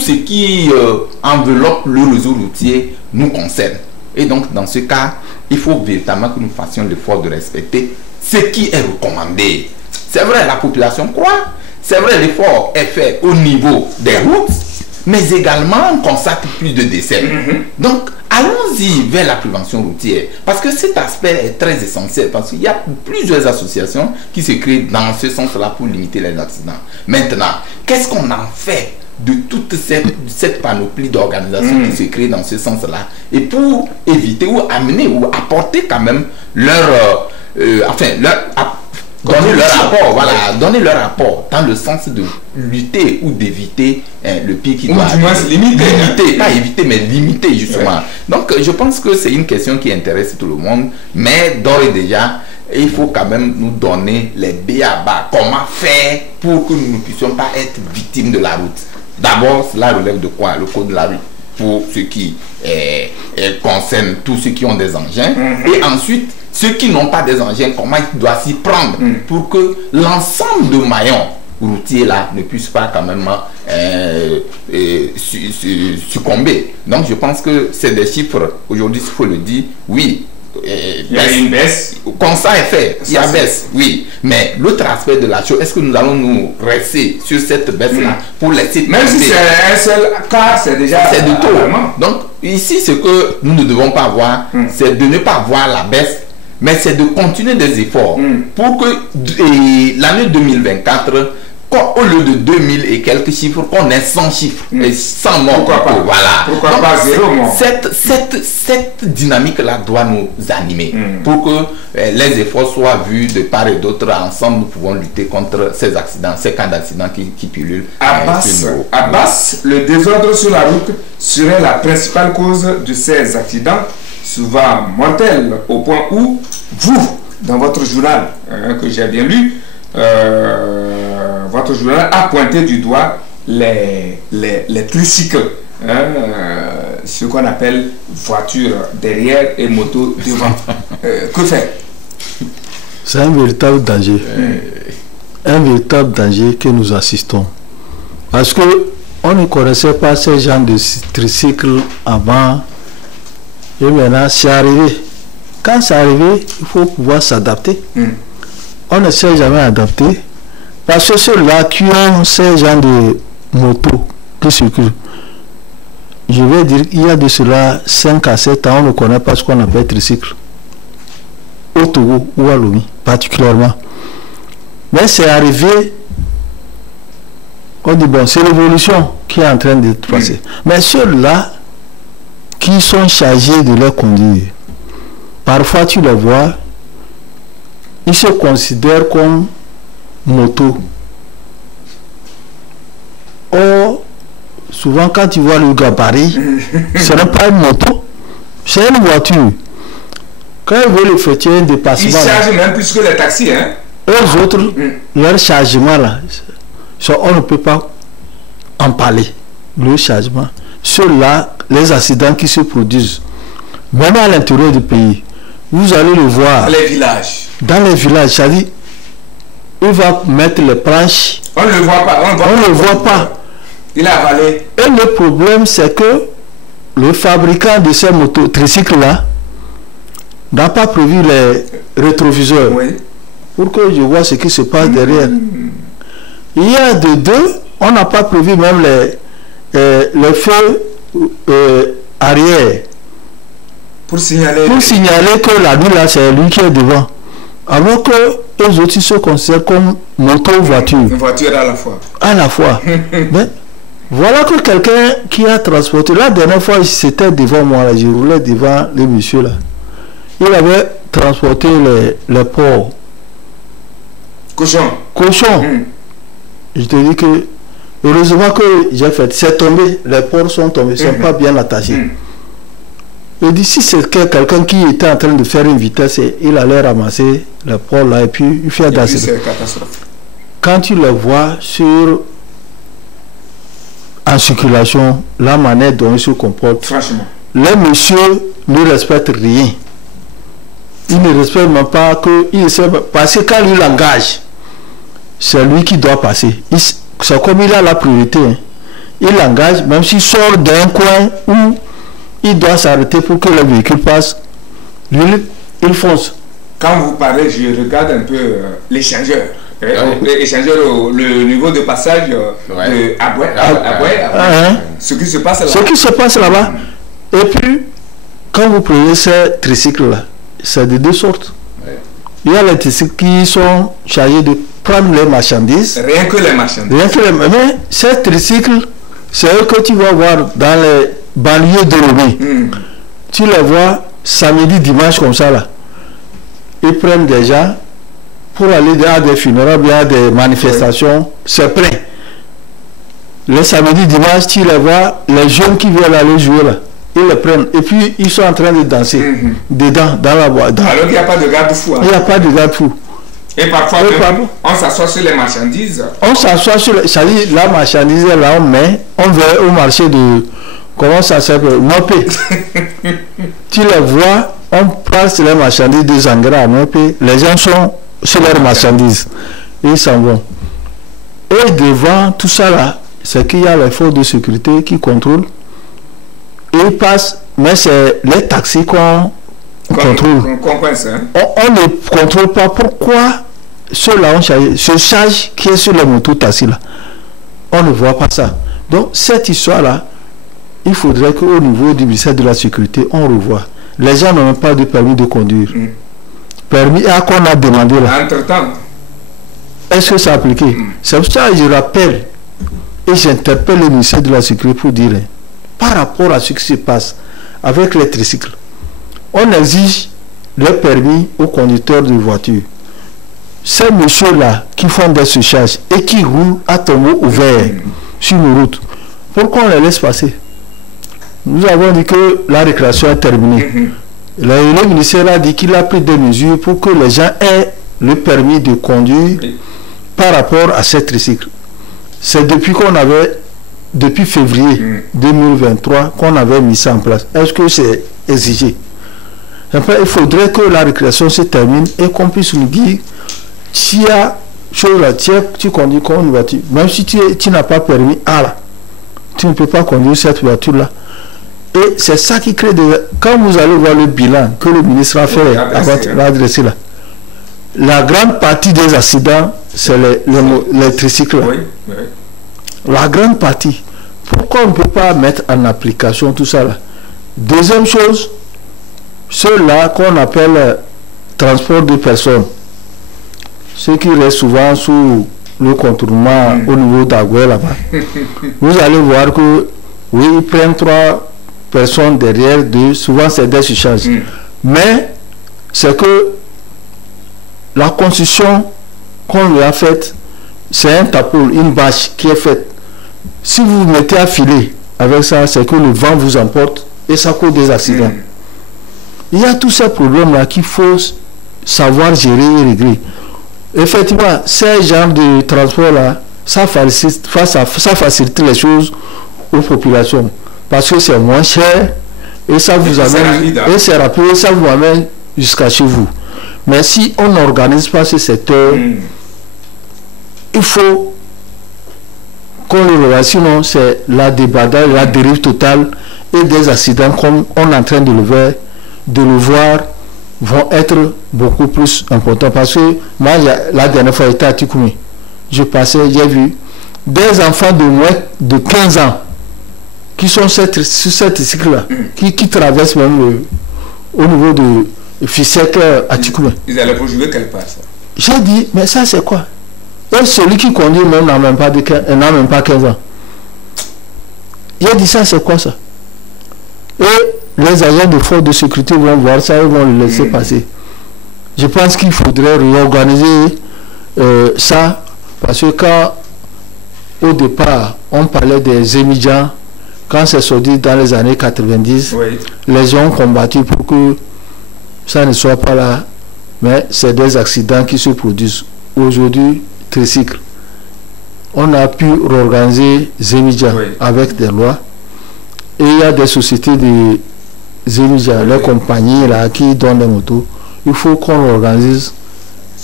ce qui enveloppe le réseau routier nous concerne. Et donc dans ce cas, il faut véritablement que nous fassions l'effort de respecter ce qui est recommandé. C'est vrai, la population croit, c'est vrai, l'effort est fait au niveau des routes, mais également on constate plus de décès. Donc allons-y vers la prévention routière, parce que cet aspect est très essentiel, parce qu'il y a plusieurs associations qui se créent dans ce sens-là pour limiter les accidents. Maintenant, qu'est-ce qu'on en fait de toute cette panoplie d'organisations qui se créent dans ce sens-là, et pour éviter ou amener ou apporter quand même donner leur rapport, donner leur rapport dans le sens de lutter ou d'éviter le pire qui doit limiter, pas éviter mais limiter justement. Donc je pense que c'est une question qui intéresse tout le monde, mais d'ores et déjà il faut quand même nous donner les b.a.-ba. Comment faire pour que nous ne puissions pas être victimes de la route? D'abord, cela relève de quoi? Le code de la route pour ce qui concerne tous ceux qui ont des engins, et ensuite ceux qui n'ont pas des engins, comment ils doivent s'y prendre pour que l'ensemble de maillons routiers là ne puissent pas quand même succomber. Donc je pense que c'est des chiffres, aujourd'hui il faut le dire, oui. Il y a une baisse. Comme ça est fait, il y a baisse, oui. Mais l'autre aspect de la chose, est-ce que nous allons nous rester sur cette baisse-là pour laisser... Même si c'est un seul cas, c'est déjà... C'est de tout. Donc ici, ce que nous ne devons pas voir, c'est de ne pas voir la baisse, mais c'est de continuer des efforts pour que l'année 2024, au lieu de 2000 et quelques chiffres, qu'on ait 100 chiffres et 100 morts. Pourquoi pas? Voilà. Pourquoi pas zéro mort? Cette dynamique-là doit nous animer pour que les efforts soient vus de part et d'autre. Ensemble, nous pouvons lutter contre ces accidents, ces cas d'accidents qui pullulent. Abbas, le désordre sur la route serait la principale cause de ces accidents, souvent mortels, au point où vous, dans votre journal que j'ai bien lu, votre journal a pointé du doigt les tricycles, ce qu'on appelle voiture derrière et moto devant. Que faire? C'est un véritable danger. Un véritable danger que nous assistons. Parce que on ne connaissait pas ces gens de tricycles avant. Et maintenant, c'est arrivé. Quand c'est arrivé, il faut pouvoir s'adapter. On ne s'est jamais adapté. Parce que ceux-là qui ont ces gens de moto qui circulent, je vais dire, il y a de cela 5 à 7 ans, on ne connaît pas ce qu'on appelle tricycle. Au Togo ou à Lomé, particulièrement. Mais c'est arrivé, on dit bon, c'est l'évolution qui est en train d'être passée. Mais ceux-là qui sont chargés de leur conduire, parfois tu les vois, ils se considèrent comme moto. Or, souvent quand tu vois le gabarit, ce n'est pas une moto, c'est une voiture. Quand ils veulent effectuer un dépassement, ils chargent même plus que les taxis, hein. Eux autres, leur chargement là, on ne peut pas en parler. Le chargement. Ceux-là, les accidents qui se produisent, même à l'intérieur du pays, vous allez le voir. Dans les villages. Dans les villages, c'est-à-dire, il va mettre les planches. On ne le voit pas. On ne le voit pas. Il a avalé. Et le problème, c'est que le fabricant de ces tricycles-là n'a pas prévu les rétroviseurs. Oui. Pour que je vois ce qui se passe derrière. Il y a de deux, on n'a pas prévu même les feux arrière. Pour signaler Que la nuit là, c'est lui qui est devant. Alors que eux autres se considèrent comme moto voiture. Une voiture à la fois. À la fois. Mais voilà que quelqu'un qui a transporté. La dernière fois, c'était devant moi, là, je roulais devant le monsieur là. Il avait transporté les porcs. Cochon. Je te dis que heureusement que j'ai fait, c'est tombé, les porcs sont tombés, ils ne sont pas bien attachés. Je dis si c'est quelqu'un qui était en train de faire une vitesse, il allait ramasser les porcs là et puis il fait d'accident. Quand tu les vois en circulation, la manière dont ils se comportent, franchement, les messieurs ne respectent rien. Il ne respecte même pas parce que quand il engage, c'est lui qui doit passer. C'est comme il a la priorité. Hein. Il engage, même s'il sort d'un coin où il doit s'arrêter pour que le véhicule passe, lui, il fonce. Quand vous parlez, je regarde un peu l'échangeur. L'échangeur, le niveau de passage de Aboué. Ce qui se passe là-bas. Ce qui se passe là-bas. Et puis, quand vous prenez ces tricycles-là, c'est de deux sortes. Ouais. Il y a les tricycles qui sont chargés de prendre les marchandises. Rien que les marchandises. Mais ces tricycles, c'est eux que tu vas voir dans les banlieues de Lomé. Tu les vois samedi, dimanche comme ça là. Ils prennent des gens pour aller à des funérailles, bien à des manifestations, c'est plein. Les samedis, dimanche, tu les vois, les jeunes qui veulent aller jouer là. Ils les prennent et puis ils sont en train de danser dedans, dans la boîte. Alors qu'il n'y a pas de garde-fou. Hein. Il n'y a pas de garde-fou. Et parfois, on s'assoit sur les marchandises. On s'assoit sur la marchandise, là on va au marché de, comment ça s'appelle, Mopé. Tu les vois, on passe les marchandises des engrais à Mopé, les gens sont sur leurs marchandises. Et ils s'en vont. Et devant tout ça là, c'est qu'il y a les forces de sécurité qui contrôlent. Ils passent, mais c'est les taxis qu'on contrôle. On ne contrôle pas pourquoi ceux-là ont chargé. Ce charge qui est sur les motos taxis là, on ne voit pas ça. Donc cette histoire-là, il faudrait qu'au niveau du ministère de la Sécurité, on revoie. Les gens n'ont même pas de permis de conduire. Permis à qu'on a demandé là. Entre-temps. Est-ce que c'est appliqué? C'est pour ça que je rappelle et j'interpelle le ministère de la Sécurité pour dire, par rapport à ce qui se passe avec les tricycles, on exige le permis aux conducteurs de voitures. Ces messieurs-là qui font des surcharges et qui roulent à tombeau ouvert sur nos routes, pourquoi on les laisse passer? Nous avons dit que la récréation est terminée. Le ministère a dit qu'il a pris des mesures pour que les gens aient le permis de conduire par rapport à ces tricycles. C'est depuis depuis février 2023 qu'on avait mis ça en place. Est-ce que c'est exigé? Après, il faudrait que la récréation se termine et qu'on puisse nous dire s'il y a chose là, tu conduis comme une voiture. Même si tu n'as pas permis A là, tu ne peux pas conduire cette voiture là. Et c'est ça qui crée des... Quand vous allez voir le bilan que le ministre a fait adresser là, la grande partie des accidents, c'est les tricycles. La grande partie. Pourquoi on ne peut pas mettre en application tout ça là? Deuxième chose, ceux-là qu'on appelle transport de personnes, ceux qui restent souvent sous le contournement au niveau d'Agoué là-bas, vous allez voir que oui, ils prennent 3 personnes derrière d'eux, souvent c'est des surcharges. Mais c'est que la construction qu'on lui a faite, c'est un tapoule, une bâche qui est faite. Si vous vous mettez à filer avec ça, c'est que le vent vous emporte et ça cause des accidents. Il y a tous ces problèmes-là qu'il faut savoir gérer et régler. Effectivement, ces genres de transport-là, ça facilite les choses aux populations parce que c'est moins cher et ça vous amène, et c'est rapide, et ça vous amène jusqu'à chez vous. Mais si on n'organise pas ce secteur, il faut qu'on le regarde, sinon c'est la débandade, la dérive totale et des accidents comme on est en train de le voir vont être beaucoup plus importants. Parce que moi, la dernière fois, j'étais à Tikoumi. Je passais, j'ai vu des enfants de moins de 15 ans qui sont sur cette cycle-là, qui traversent même au niveau de Fissek à Tikoumi. Ils allaient pour jouer quelque part, ça. J'ai dit, mais ça c'est quoi? Et celui qui conduit même n'a même pas 15 ans. J'ai dit, ça c'est quoi ça? Et les agents de force de sécurité vont voir ça et vont le laisser passer. Je pense qu'il faudrait réorganiser ça, parce que quand au départ on parlait des émigrants, quand c'est sorti dans les années 90, les gens ont combattu pour que ça ne soit pas là, mais c'est des accidents qui se produisent. Aujourd'hui, tricycle, on a pu réorganiser Zemidja avec des lois, et il y a des sociétés de Zemidja, les compagnies là qui donnent des motos. Il faut qu'on organise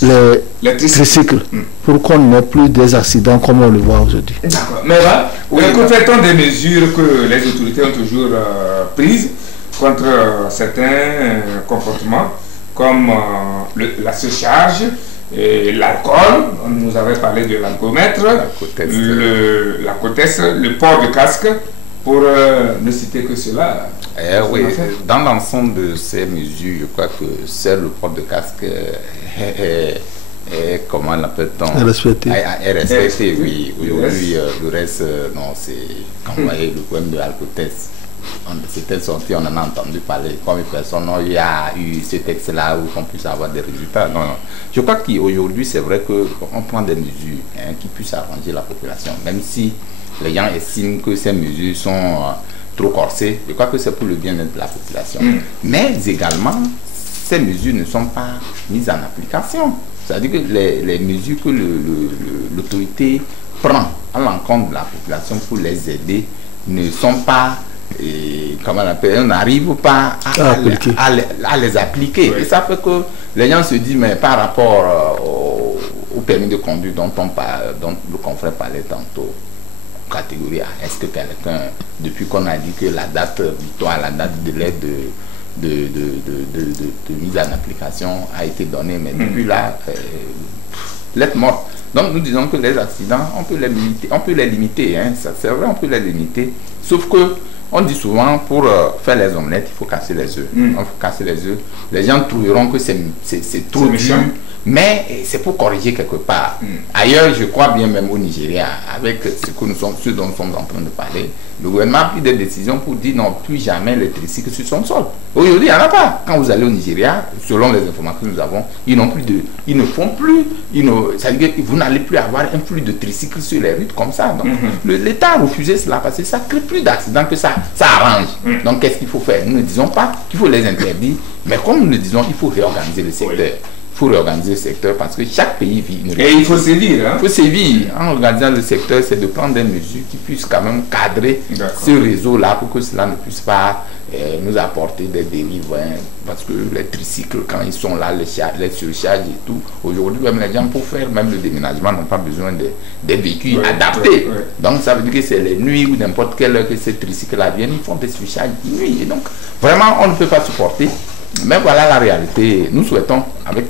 les tricycles pour qu'on n'ait plus des accidents comme on le voit aujourd'hui. D'accord. Mais là, que fait-on des mesures que les autorités ont toujours prises contre certains comportements comme la surcharge, l'alcool, on nous avait parlé de l'alcomètre, la cotesse, le port de casque, pour ne citer que cela. Oui, dans l'ensemble de ces mesures, je crois que c'est le port de casque comment l'appelle-t-on? Respecté. Respecté, oui. Aujourd'hui, le reste, non, c'est quand vous voyez le problème de l'alcotesse. C'était sorti, on en a entendu parler. Combien de personnes il y a eu ce texte-là où on puisse avoir des résultats? Non, non. Je crois qu'aujourd'hui, c'est vrai qu'on prend des mesures qui puissent arranger la population, même si les gens estiment que ces mesures sont trop corsées. Je crois que c'est pour le bien-être de la population. Mais également, ces mesures ne sont pas mises en application. C'est-à-dire que les mesures que l'autorité prend à l'encontre de la population pour les aider ne sont pas, comment on appelle, on n'arrive pas à les appliquer. Et ça fait que les gens se disent, mais par rapport au permis de conduire dont le confrère parlait tantôt, catégorie A, est-ce que quelqu'un, depuis qu'on a dit que la date victoire, la date de l'aide de mise en application a été donnée, mais depuis là, l'être morte. Donc nous disons que les accidents, on peut les limiter, hein, c'est vrai, on peut les limiter, sauf que on dit souvent, pour faire les omelettes, il faut casser les œufs. Il faut casser les œufs. Les gens trouveront que c'est trop dur, mais c'est pour corriger quelque part. Ailleurs, je crois bien, même au Nigeria, avec ce dont nous sommes en train de parler, le gouvernement a pris des décisions pour dire non, plus jamais les tricycles sur son sol. Aujourd'hui, il n'y en a pas. Quand vous allez au Nigeria, selon les informations que nous avons, ils ne font plus, ça veut dire que vous n'allez plus avoir un flux de tricycles sur les routes comme ça. Donc, l'État a refusé cela parce que ça crée plus d'accidents que ça arrange. Donc, qu'est-ce qu'il faut faire? Nous ne disons pas qu'il faut les interdire, mais comme nous le disons, il faut réorganiser le secteur. Il faut réorganiser le secteur parce que chaque pays vit une réalité. Et il faut sévir. Hein? Il faut sévir. En organisant le secteur, c'est de prendre des mesures qui puissent quand même cadrer ce réseau-là pour que cela ne puisse pas nous apporter des dérives. Hein, parce que les tricycles, quand ils sont là, les surcharges et tout, aujourd'hui, même les gens, pour faire même le déménagement, n'ont pas besoin des véhicules adaptés. Donc, ça veut dire que c'est les nuits ou n'importe quelle heure que ces tricycles-là viennent, ils font des surcharges de nuit. Et donc, vraiment, on ne peut pas supporter. Mais voilà la réalité. Nous souhaitons, avec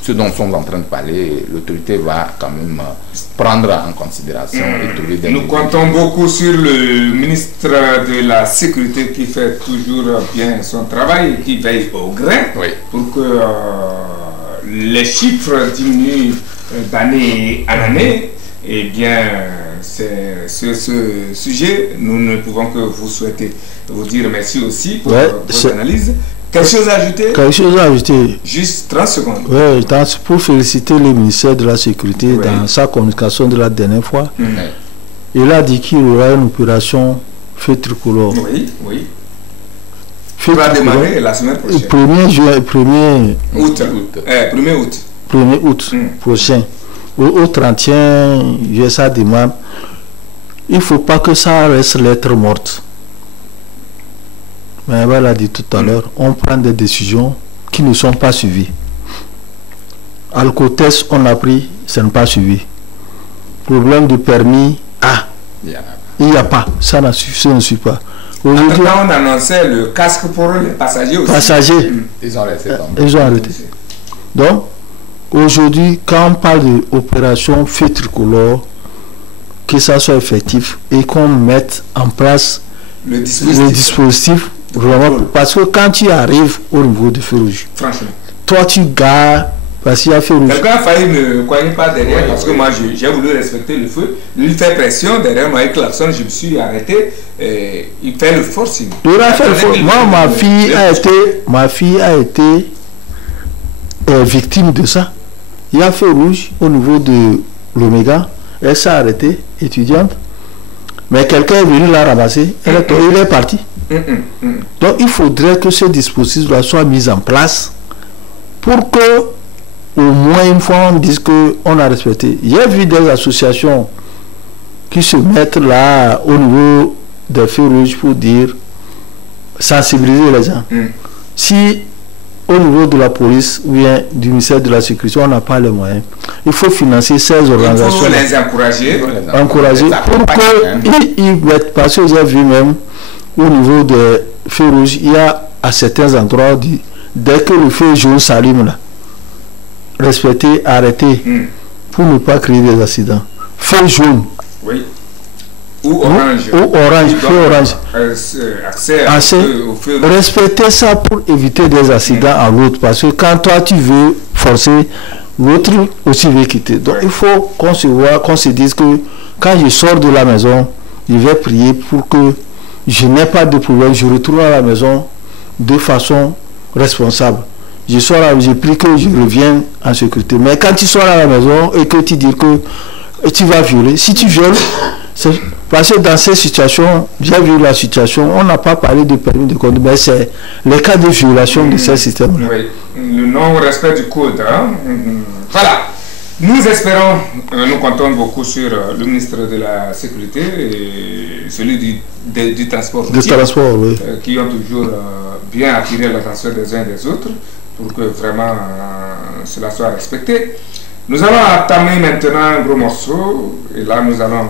ce dont nous sommes en train de parler, l'autorité va quand même prendre en considération et trouver des Nous comptons beaucoup sur le ministre de la Sécurité qui fait toujours bien son travail et qui veille au grain pour que les chiffres diminuent d'année en année. Eh bien, c'est sur ce sujet, nous ne pouvons que vous souhaiter, vous dire merci aussi pour vos analyses. Quelque chose à ajouter? Quelque chose à ajouter. Juste 30 secondes. Oui, pour féliciter le ministère de la Sécurité dans sa communication de la dernière fois. Il a dit qu'il y aura une opération feu tricolore. Oui, oui. Feu va démarrer la semaine prochaine. 1er août. 1er août prochain. Au 31 juillet, ça démarre. Il ne faut pas que ça reste lettre morte. Mais elle l'a dit tout à l'heure, on prend des décisions qui ne sont pas suivies. Alcotest, on a pris, ça n'est pas suivi. Problème de permis, il n'y a pas, ça ne suit pas. Aujourd'hui, on annonçait le casque pour les passagers aussi. Ils ont arrêté. Ils ont arrêté. Donc, aujourd'hui, quand on parle d'opération feu tricolore, que ça soit effectif et qu'on mette en place le dispositif vraiment, parce que quand tu arrives au niveau du feu rouge, franchement, toi tu gares parce qu'il y a feu rouge. Quelqu'un a failli me coigner par derrière parce que moi j'ai voulu respecter le feu. Lui fait pression derrière moi avec klaxon, je me suis arrêté. Il fait le forcing. Il a fait le forcing. Moi, ma fille a été victime de ça. Il y a feu rouge au niveau de l'Oméga. Elle s'est arrêtée, étudiante. Mais quelqu'un est venu la ramasser. Il est parti. Donc il faudrait que ce dispositif soit mis en place pour que au moins une fois on dise qu'on a respecté. J'ai vu des associations qui se mettent là au niveau des feux rouges pour dire sensibiliser les gens. Si au niveau de la police ou bien du ministère de la Sécurité, on n'a pas les moyens. Il faut financer ces organisations. Il faut les encourager. Pour qu'ils mettent, parce que j'ai vu même au niveau des feux rouges, il y a à certains endroits, dès que le feu jaune s'allume là, respecter, arrêter, pour ne pas créer des accidents. Feu jaune. Oui. Ou orange. Feu orange. Accès au feu rouge. Respecter ça pour éviter des accidents en route. Parce que quand toi tu veux forcer, l'autre aussi veut quitter. Donc il faut qu'on se voit, qu'on se dise que quand je sors de la maison, je vais prier pour que je n'ai pas de problème. Je retourne à la maison de façon responsable. Je sors là, je prie que je revienne en sécurité. Mais quand tu sors à la maison et que tu dis que tu vas violer, si tu violes, parce que dans ces situations, j'ai vu la situation, on n'a pas parlé de permis de conduire, mais c'est les cas de violation de ces systèmes-là. Oui, le non-respect du code. Voilà. Nous espérons, nous comptons beaucoup sur le ministre de la Sécurité et celui du transport routier, oui. Qui ont toujours bien attiré l'attention des uns et des autres pour que vraiment cela soit respecté. Nous allons entamer maintenant un gros morceau et là nous allons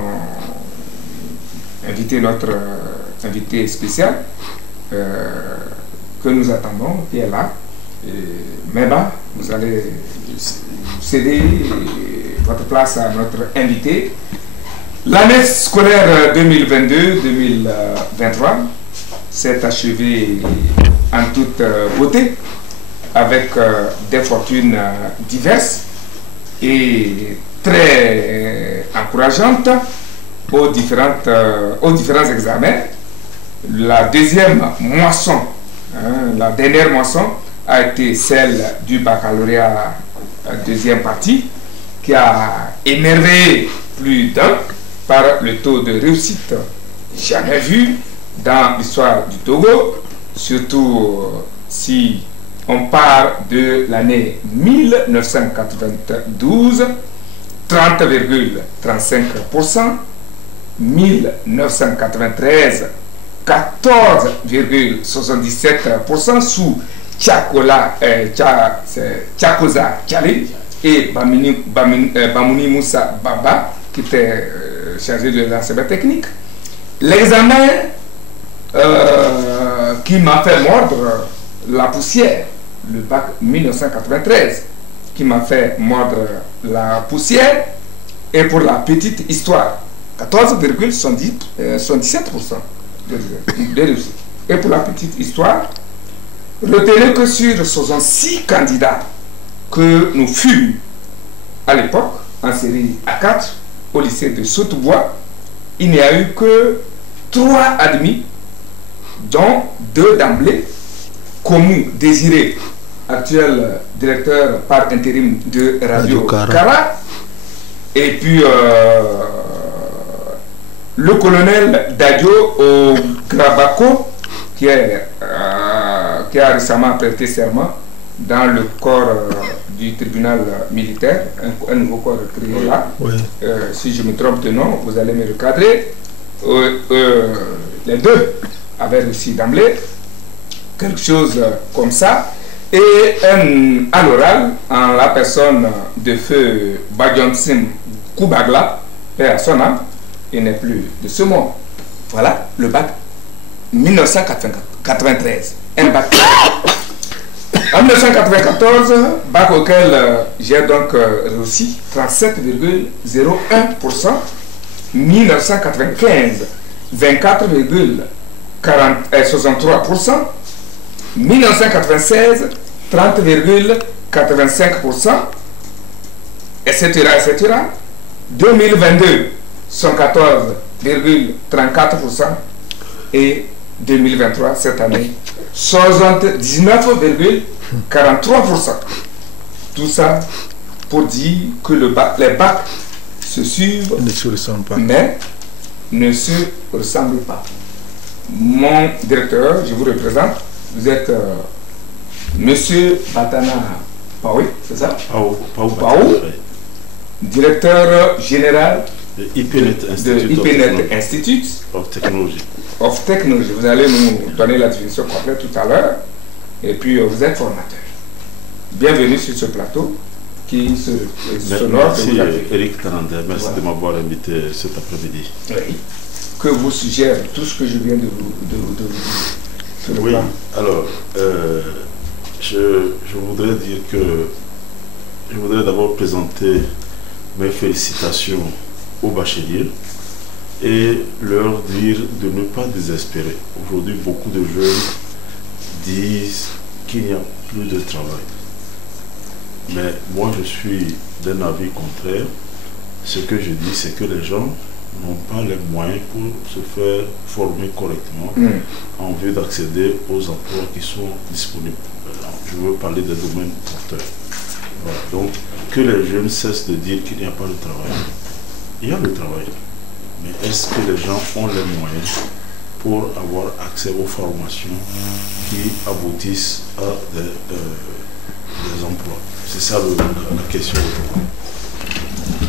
inviter notre invité spécial que nous attendons, qui est là. Meba, vous allez céder votre place à notre invité. L'année scolaire 2022-2023 s'est achevée en toute beauté avec des fortunes diverses et très encourageantes aux différents examens. La deuxième moisson, la dernière moisson, a été celle du baccalauréat deuxième partie, qui a émerveillé plus d'un par le taux de réussite jamais vu dans l'histoire du Togo, surtout si on part de l'année 1992, 30,35%, 1993, 14,77% sous Tchakoza Tchali et Bamouni Moussa Baba, qui était chargé de l'enseignement technique. L'examen qui m'a fait mordre la poussière, le bac 1993, qui m'a fait mordre la poussière, et pour la petite histoire, 14,77% de réussite. Et pour la petite histoire, retenez que sur 66 candidats que nous fûmes à l'époque, en série A4, au lycée de Sautebois, il n'y a eu que 3 admis, dont 2 d'emblée Komou Désiré, actuel directeur par intérim de Radio Kara. Et puis le colonel Dadio Grabako, qui a récemment prêté serment dans le corps du tribunal militaire, un nouveau corps créé là. Oui. Si je me trompe de nom, vous allez me recadrer. Les deux avaient réussi d'emblée quelque chose comme ça. Et à l'oral, en la personne de feu Badjonsim Koubagla, père à son âme, il n'est plus de ce monde. Voilà le bac 1993. Un bac. En 1994, bac auquel j'ai donc réussi 37,01%. 1995, 24,63%. 1996, 30,85%, etc., etc. 2022, 114,34%. Et 2023, cette année, 79,43%. Tout ça pour dire que les bacs se suivent, mais ne se ressemblent pas. Mon directeur, je vous représente, vous êtes Monsieur Batana Paoui, c'est ça? Paou, directeur général de IPNET Institute of Technology. Vous allez nous donner la définition complète tout à l'heure. Et puis vous êtes formateur. Bienvenue sur ce plateau qui s'honore. Merci Eric Tananda, merci de m'avoir invité cet après-midi. Oui. Que vous suggère tout ce que je viens de vous dire. Oui, alors je voudrais dire que je voudrais d'abord présenter mes félicitations aux bacheliers et leur dire de ne pas désespérer. Aujourd'hui, beaucoup de jeunes disent qu'il n'y a plus de travail. Mais moi, je suis d'un avis contraire. Ce que je dis, c'est que les gens n'ont pas les moyens pour se faire former correctement en vue d'accéder aux emplois qui sont disponibles. Je veux parler des domaines porteurs. Voilà. Donc, que les jeunes cessent de dire qu'il n'y a pas de travail. Il y a le travail. Mais est-ce que les gens ont les moyens pour avoir accès aux formations qui aboutissent à des emplois? C'est ça la question.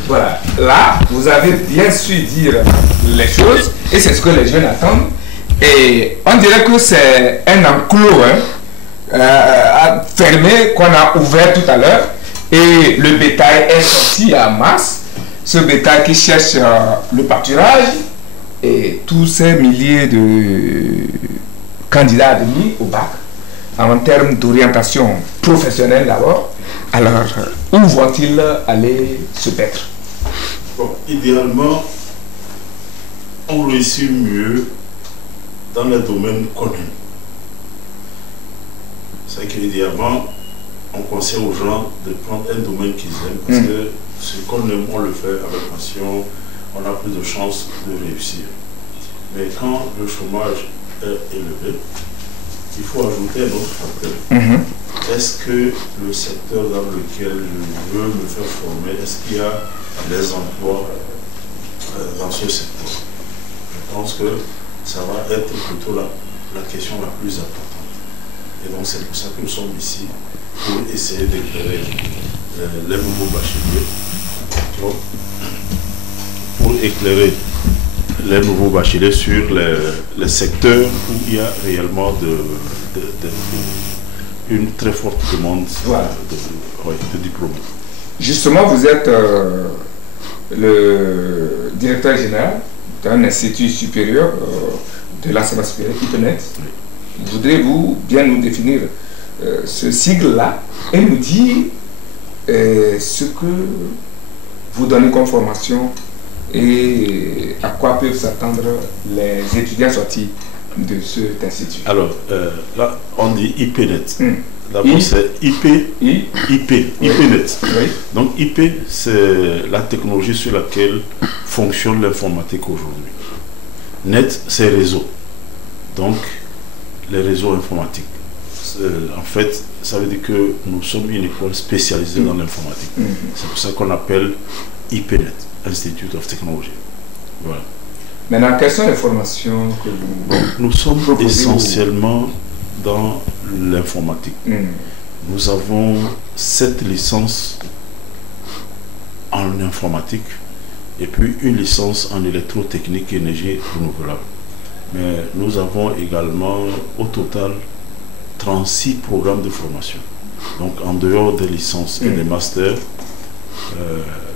Voilà, là, vous avez bien su dire les choses et c'est ce que les jeunes attendent. Et on dirait que c'est un enclos fermé qu'on a ouvert tout à l'heure et le bétail est sorti en masse. Ce bétail qui cherche le pâturage et tous ces milliers de candidats admis au bac en termes d'orientation professionnelle d'abord. Alors, où vont-ils aller se paître? Bon, idéalement, on réussit mieux dans les domaines connus. C'est qu'idéalement, on conseille aux gens de prendre un domaine qu'ils aiment parce que ce qu'on aime, on le fait avec passion, on a plus de chances de réussir. Mais quand le chômage est élevé, il faut ajouter un autre facteur. Est-ce que le secteur dans lequel je veux me faire former, est-ce qu'il y a des emplois dans ce secteur? Je pense que ça va être plutôt la question la plus importante. Et donc c'est pour ça que nous sommes ici, pour essayer d'éclairer les nouveaux bacheliers. Donc, pour éclairer les nouveaux bacheliers sur les secteurs où il y a réellement une très forte demande de diplômes. Justement, vous êtes le directeur général d'un institut supérieur de l'enseignement supérieur, IPNET. Oui. Voudrez-vous bien nous définir ce sigle-là et nous dire ce que vous donnez comme formation et à quoi peuvent s'attendre les étudiants sortis de cet institut? Alors, là, on dit IPNET. D'abord, c'est IPNET. Oui. Donc, IP, c'est la technologie sur laquelle fonctionne l'informatique aujourd'hui. Net, c'est réseau. Donc, les réseaux informatiques. En fait, ça veut dire que nous sommes une école spécialisée dans l'informatique. C'est pour ça qu'on appelle IPNET, Institute of Technology. Voilà. Maintenant, quelles sont les formations que vous Nous sommes proposez essentiellement dans l'informatique. Nous avons 7 licences en informatique et puis une licence en électrotechnique et énergie renouvelable. Mais nous avons également au total 36 programmes de formation. Donc en dehors des licences et des masters,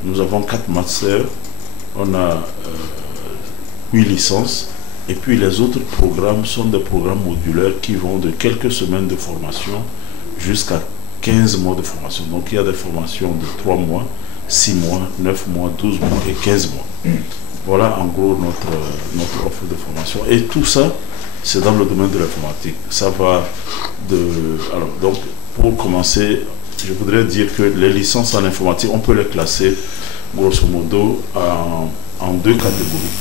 nous avons 4 masters, on a 8 licences, et puis les autres programmes sont des programmes modulaires qui vont de quelques semaines de formation jusqu'à 15 mois de formation. Donc il y a des formations de 3 mois, 6 mois, 9 mois, 12 mois et 15 mois. Voilà en gros notre offre de formation. Et tout ça, c'est dans le domaine de l'informatique. Ça va de... Alors, donc, pour commencer, je voudrais dire que les licences en informatique, on peut les classer grosso modo en 2 catégories.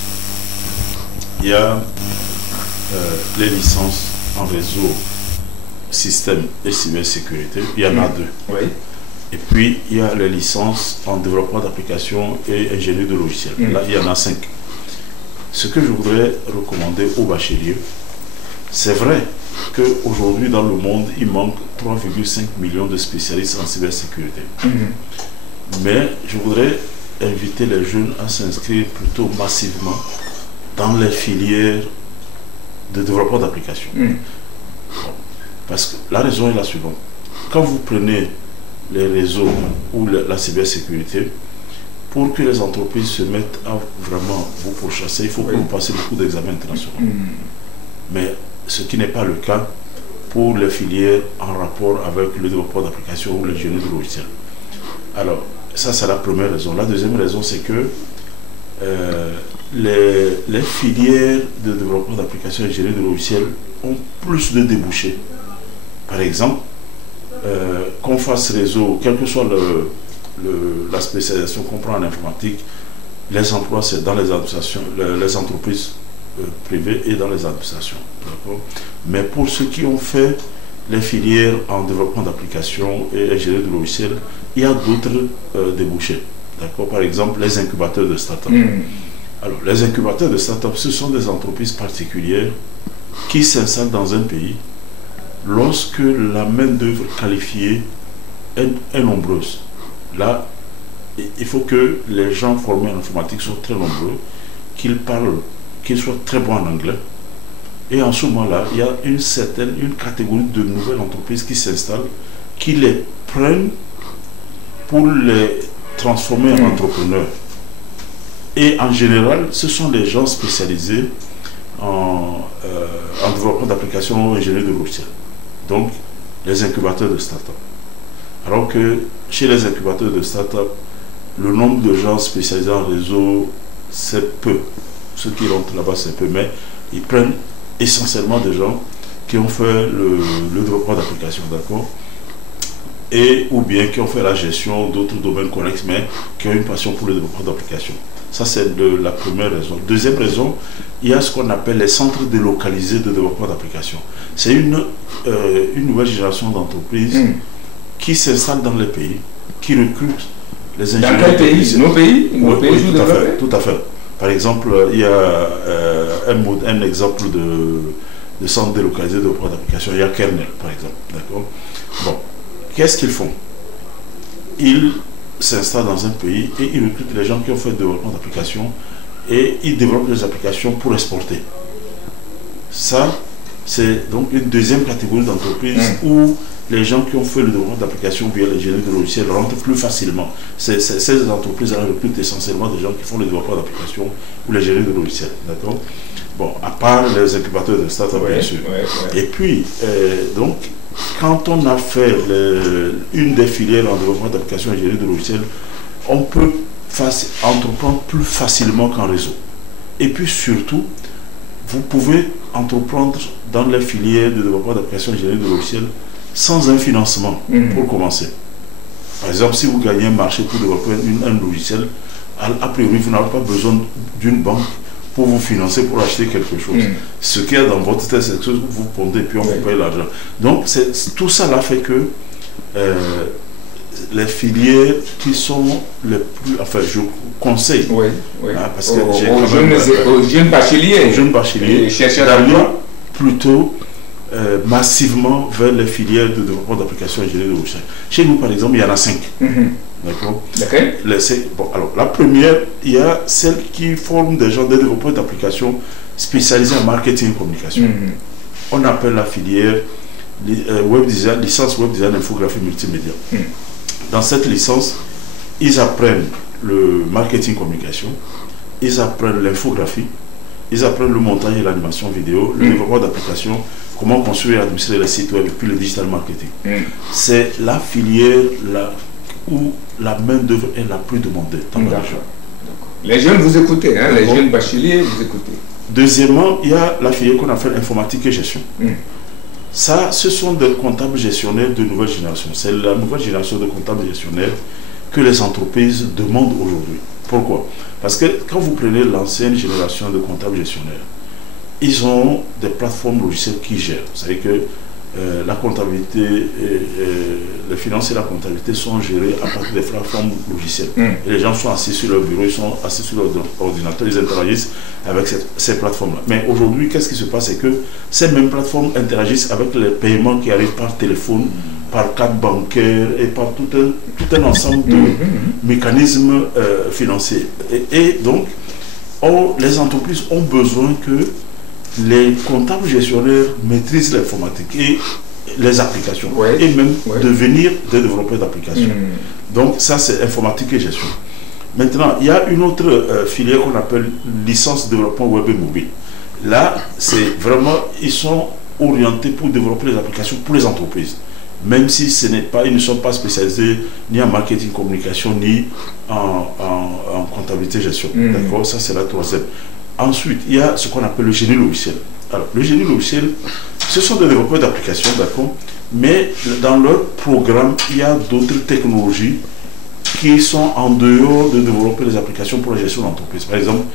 Il y a les licences en réseau, système et cybersécurité. Il y en a 2. Oui. Et puis, il y a les licences en développement d'applications et ingénierie de logiciels. Là, il y en a 5. Ce que je voudrais recommander aux bacheliers, c'est vrai qu'aujourd'hui, dans le monde, il manque 3,5 millions de spécialistes en cybersécurité. Mais je voudrais inviter les jeunes à s'inscrire plutôt massivement dans les filières de développement d'applications. Parce que la raison est la suivante. Quand vous prenez les réseaux ou la cybersécurité, pour que les entreprises se mettent à vraiment vous pourchasser, il faut que vous passiez beaucoup d'examens internationaux. Mais ce qui n'est pas le cas pour les filières en rapport avec le développement d'applications ou l'ingénierie de logiciels. Alors, ça c'est la première raison. La deuxième raison, c'est que les filières de développement d'applications et ingénierie de logiciels ont plus de débouchés. Par exemple, qu'on fasse réseau, quelle que soit la spécialisation qu'on prend en informatique, les emplois c'est dans les administrations, les entreprises privées et dans les administrations. Mais pour ceux qui ont fait les filières en développement d'applications et ingénierie de logiciels, il y a d'autres débouchés. Par exemple, les incubateurs de start-up. Alors, les incubateurs de start-up, ce sont des entreprises particulières qui s'installent dans un pays lorsque la main-d'œuvre qualifiée est nombreuse. Là, il faut que les gens formés en informatique soient très nombreux, qu'ils parlent, qu'ils soient très bons en anglais. Et en ce moment-là, il y a une catégorie de nouvelles entreprises qui s'installent, qui les prennent pour les transformer en entrepreneurs. Et en général, ce sont les gens spécialisés en développement d'applications ou ingénierie de logiciels. Donc, les incubateurs de start-up. Alors que chez les incubateurs de start-up, le nombre de gens spécialisés en réseau, c'est peu. Ceux qui rentrent là-bas, c'est peu. Mais ils prennent essentiellement des gens qui ont fait le développement d'applications, d'accord, et ou bien qui ont fait la gestion d'autres domaines connexes, mais qui ont une passion pour le développement d'applications. Ça, c'est la première raison. Deuxième raison, il y a ce qu'on appelle les centres délocalisés de développement d'applications. C'est une nouvelle génération d'entreprises qui s'installent dans les pays, qui recrutent les ingénieurs. Dans quel pays? Nos pays? Oui, tout à fait. Par exemple, il y a un exemple de centre délocalisé de développement d'applications. Il y a Kernel, par exemple. D'accord. Bon, qu'est-ce qu'ils font? Ils s'installent dans un pays et ils recrutent les gens qui ont fait le développement d'applications et ils développent les applications pour exporter. Ça, c'est donc une deuxième catégorie d'entreprises où les gens qui ont fait le développement d'applications via l'ingénierie de logiciels rentrent plus facilement. Ces entreprises-là recrutent essentiellement des gens qui font le développement d'applications ou l'ingénierie de logiciels. D'accord. Bon, à part les incubateurs de start-up, bien sûr. Et puis, donc, quand on a fait une des filières en développement d'applications et ingénierie de logiciels, on peut entreprendre plus facilement qu'en réseau. Et puis surtout, vous pouvez entreprendre dans les filières de développement d'applications et ingénierie de logiciels sans un financement pour commencer. Par exemple, si vous gagnez un marché pour développer un logiciel, a priori, vous n'avez pas besoin d'une banque pour vous financer, pour acheter quelque chose. Ce qu'il y a dans votre tête, c'est que vous pondez, puis on vous paye l'argent. Donc, tout ça là fait que les filières qui sont les plus... Enfin, je conseille, parce que j'ai aux jeunes bacheliers, d'aller plutôt massivement vers les filières de développement d'applications ingénierie de recherche. Chez nous, par exemple, il y en a 5. D'accord. Bon, alors, la première, il y a celles qui forment des gens, des développeurs d'applications spécialisés en marketing et communication. On appelle la filière web design, licence web design, infographie multimédia. Dans cette licence, ils apprennent le marketing communication, ils apprennent l'infographie, ils apprennent le montage et l'animation vidéo, le développement d'applications, comment construire et administrer les sites web et puis le digital marketing. C'est la filière où la main-d'œuvre est la plus demandée dans la région. Les jeunes, vous écoutez, hein, les jeunes bacheliers, vous écoutez. Deuxièmement, il y a la filière qu'on appelle informatique et gestion. Ça, ce sont des comptables gestionnaires de nouvelle génération. C'est la nouvelle génération de comptables gestionnaires que les entreprises demandent aujourd'hui. Pourquoi? Parce que quand vous prenez l'ancienne génération de comptables gestionnaires, ils ont des plateformes logicielles qui gèrent. Vous savez que la comptabilité, les finances et la comptabilité sont gérées à partir des plateformes logicielles. Et les gens sont assis sur leur bureau, ils sont assis sur leur ordinateur, ils interagissent avec ces plateformes-là. Mais aujourd'hui, qu'est-ce qui se passe? C'est que ces mêmes plateformes interagissent avec les paiements qui arrivent par téléphone, par carte bancaire et par tout un ensemble de mécanismes financiers. Et donc, les entreprises ont besoin que les comptables gestionnaires maîtrisent l'informatique et les applications, et même devenir des développeurs d'applications. Donc ça, c'est informatique et gestion. Maintenant, il y a une autre filière qu'on appelle licence développement web et mobile. Là, c'est vraiment, ils sont orientés pour développer les applications pour les entreprises. Même si ils ne sont pas spécialisés ni en marketing communication, ni en comptabilité gestion. D'accord, ça c'est la troisième. Ensuite, il y a ce qu'on appelle le génie logiciel. Alors, le génie logiciel, ce sont des développeurs d'applications, d'accord, mais dans leur programme, il y a d'autres technologies qui sont en dehors de développer les applications pour la gestion d'entreprise. Par exemple,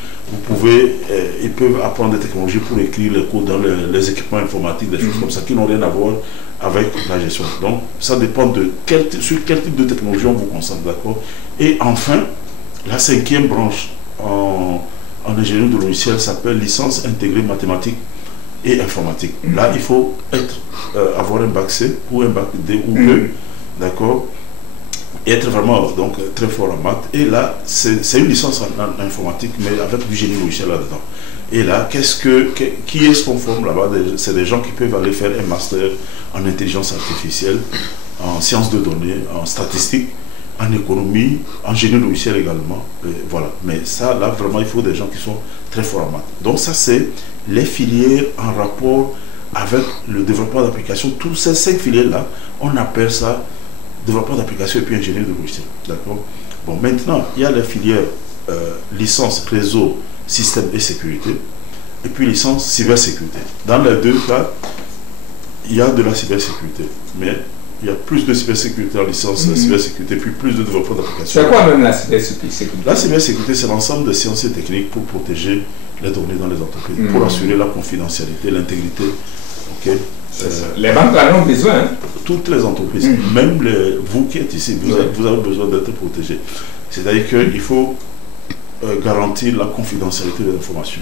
ils peuvent apprendre des technologies pour écrire les codes dans les équipements informatiques, des choses comme ça, qui n'ont rien à voir avec la gestion. Donc, ça dépend de sur quel type de technologie on vous concentre, d'accord. Et enfin, la cinquième branche en ingénierie de logiciel s'appelle licence intégrée mathématiques et informatique. Là, il faut avoir un bac C ou un bac D ou E, d'accord, et être vraiment donc très fort en maths. Et là, c'est une licence en informatique, mais avec du génie logiciel là-dedans. Et là, qui est-ce qu'on forme là-bas? C'est des gens qui peuvent aller faire un master en intelligence artificielle, en sciences de données, en statistique, en économie, en génie logiciel également. Voilà. Mais ça, là, vraiment, il faut des gens qui sont très forts en maths. Donc ça, c'est les filières en rapport avec le développement d'applications. Tous ces 5 filières-là, on appelle ça développement d'applications et puis ingénierie de logiciel. D'accord. Bon, maintenant, il y a les filières licence réseau, système et sécurité, et puis licence cybersécurité. Dans les deux cas, il y a de la cybersécurité, mais il y a plus de cybersécurité en licence cybersécurité, puis plus de développement d'applications. C'est quoi même la cybersécurité? La cybersécurité, c'est l'ensemble des sciences et techniques pour protéger les données dans les entreprises, pour assurer la confidentialité, l'intégrité. Okay. Les banques en ont besoin. Hein? Toutes les entreprises, même vous qui êtes ici, vous avez besoin d'être protégés. C'est-à-dire qu'il faut garantir la confidentialité de l'information.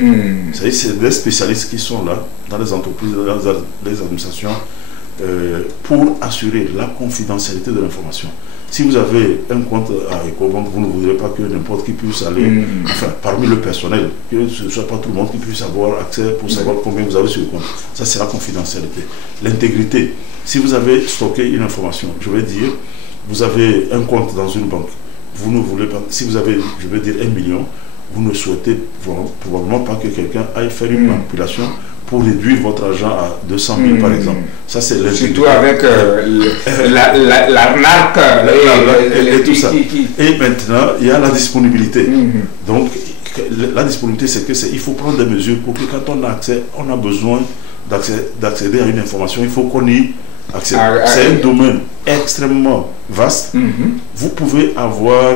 C'est-à-dire c'est des spécialistes qui sont là, dans les entreprises, dans les administrations, pour assurer la confidentialité de l'information. Si vous avez un compte à Ecobank, vous ne voudrez pas que n'importe qui puisse aller, enfin, parmi le personnel, que ce ne soit pas tout le monde qui puisse avoir accès pour savoir combien vous avez sur le compte. Ça, c'est la confidentialité. L'intégrité. Si vous avez stocké une information, je vais dire, vous avez un compte dans une banque, vous ne voulez pas, si vous avez, je vais dire, 1 million, vous ne souhaitez probablement pas que quelqu'un aille faire une manipulation pour réduire votre argent à 200 000 par exemple. Ça, c'est surtout avec l'arnaque et tout ça. Et maintenant, il y a la disponibilité. Donc, la disponibilité, c'est que il faut prendre des mesures pour que quand on a accès, on a besoin d'accéder à une information, il faut qu'on y accède. C'est un domaine extrêmement vaste. Vous pouvez avoir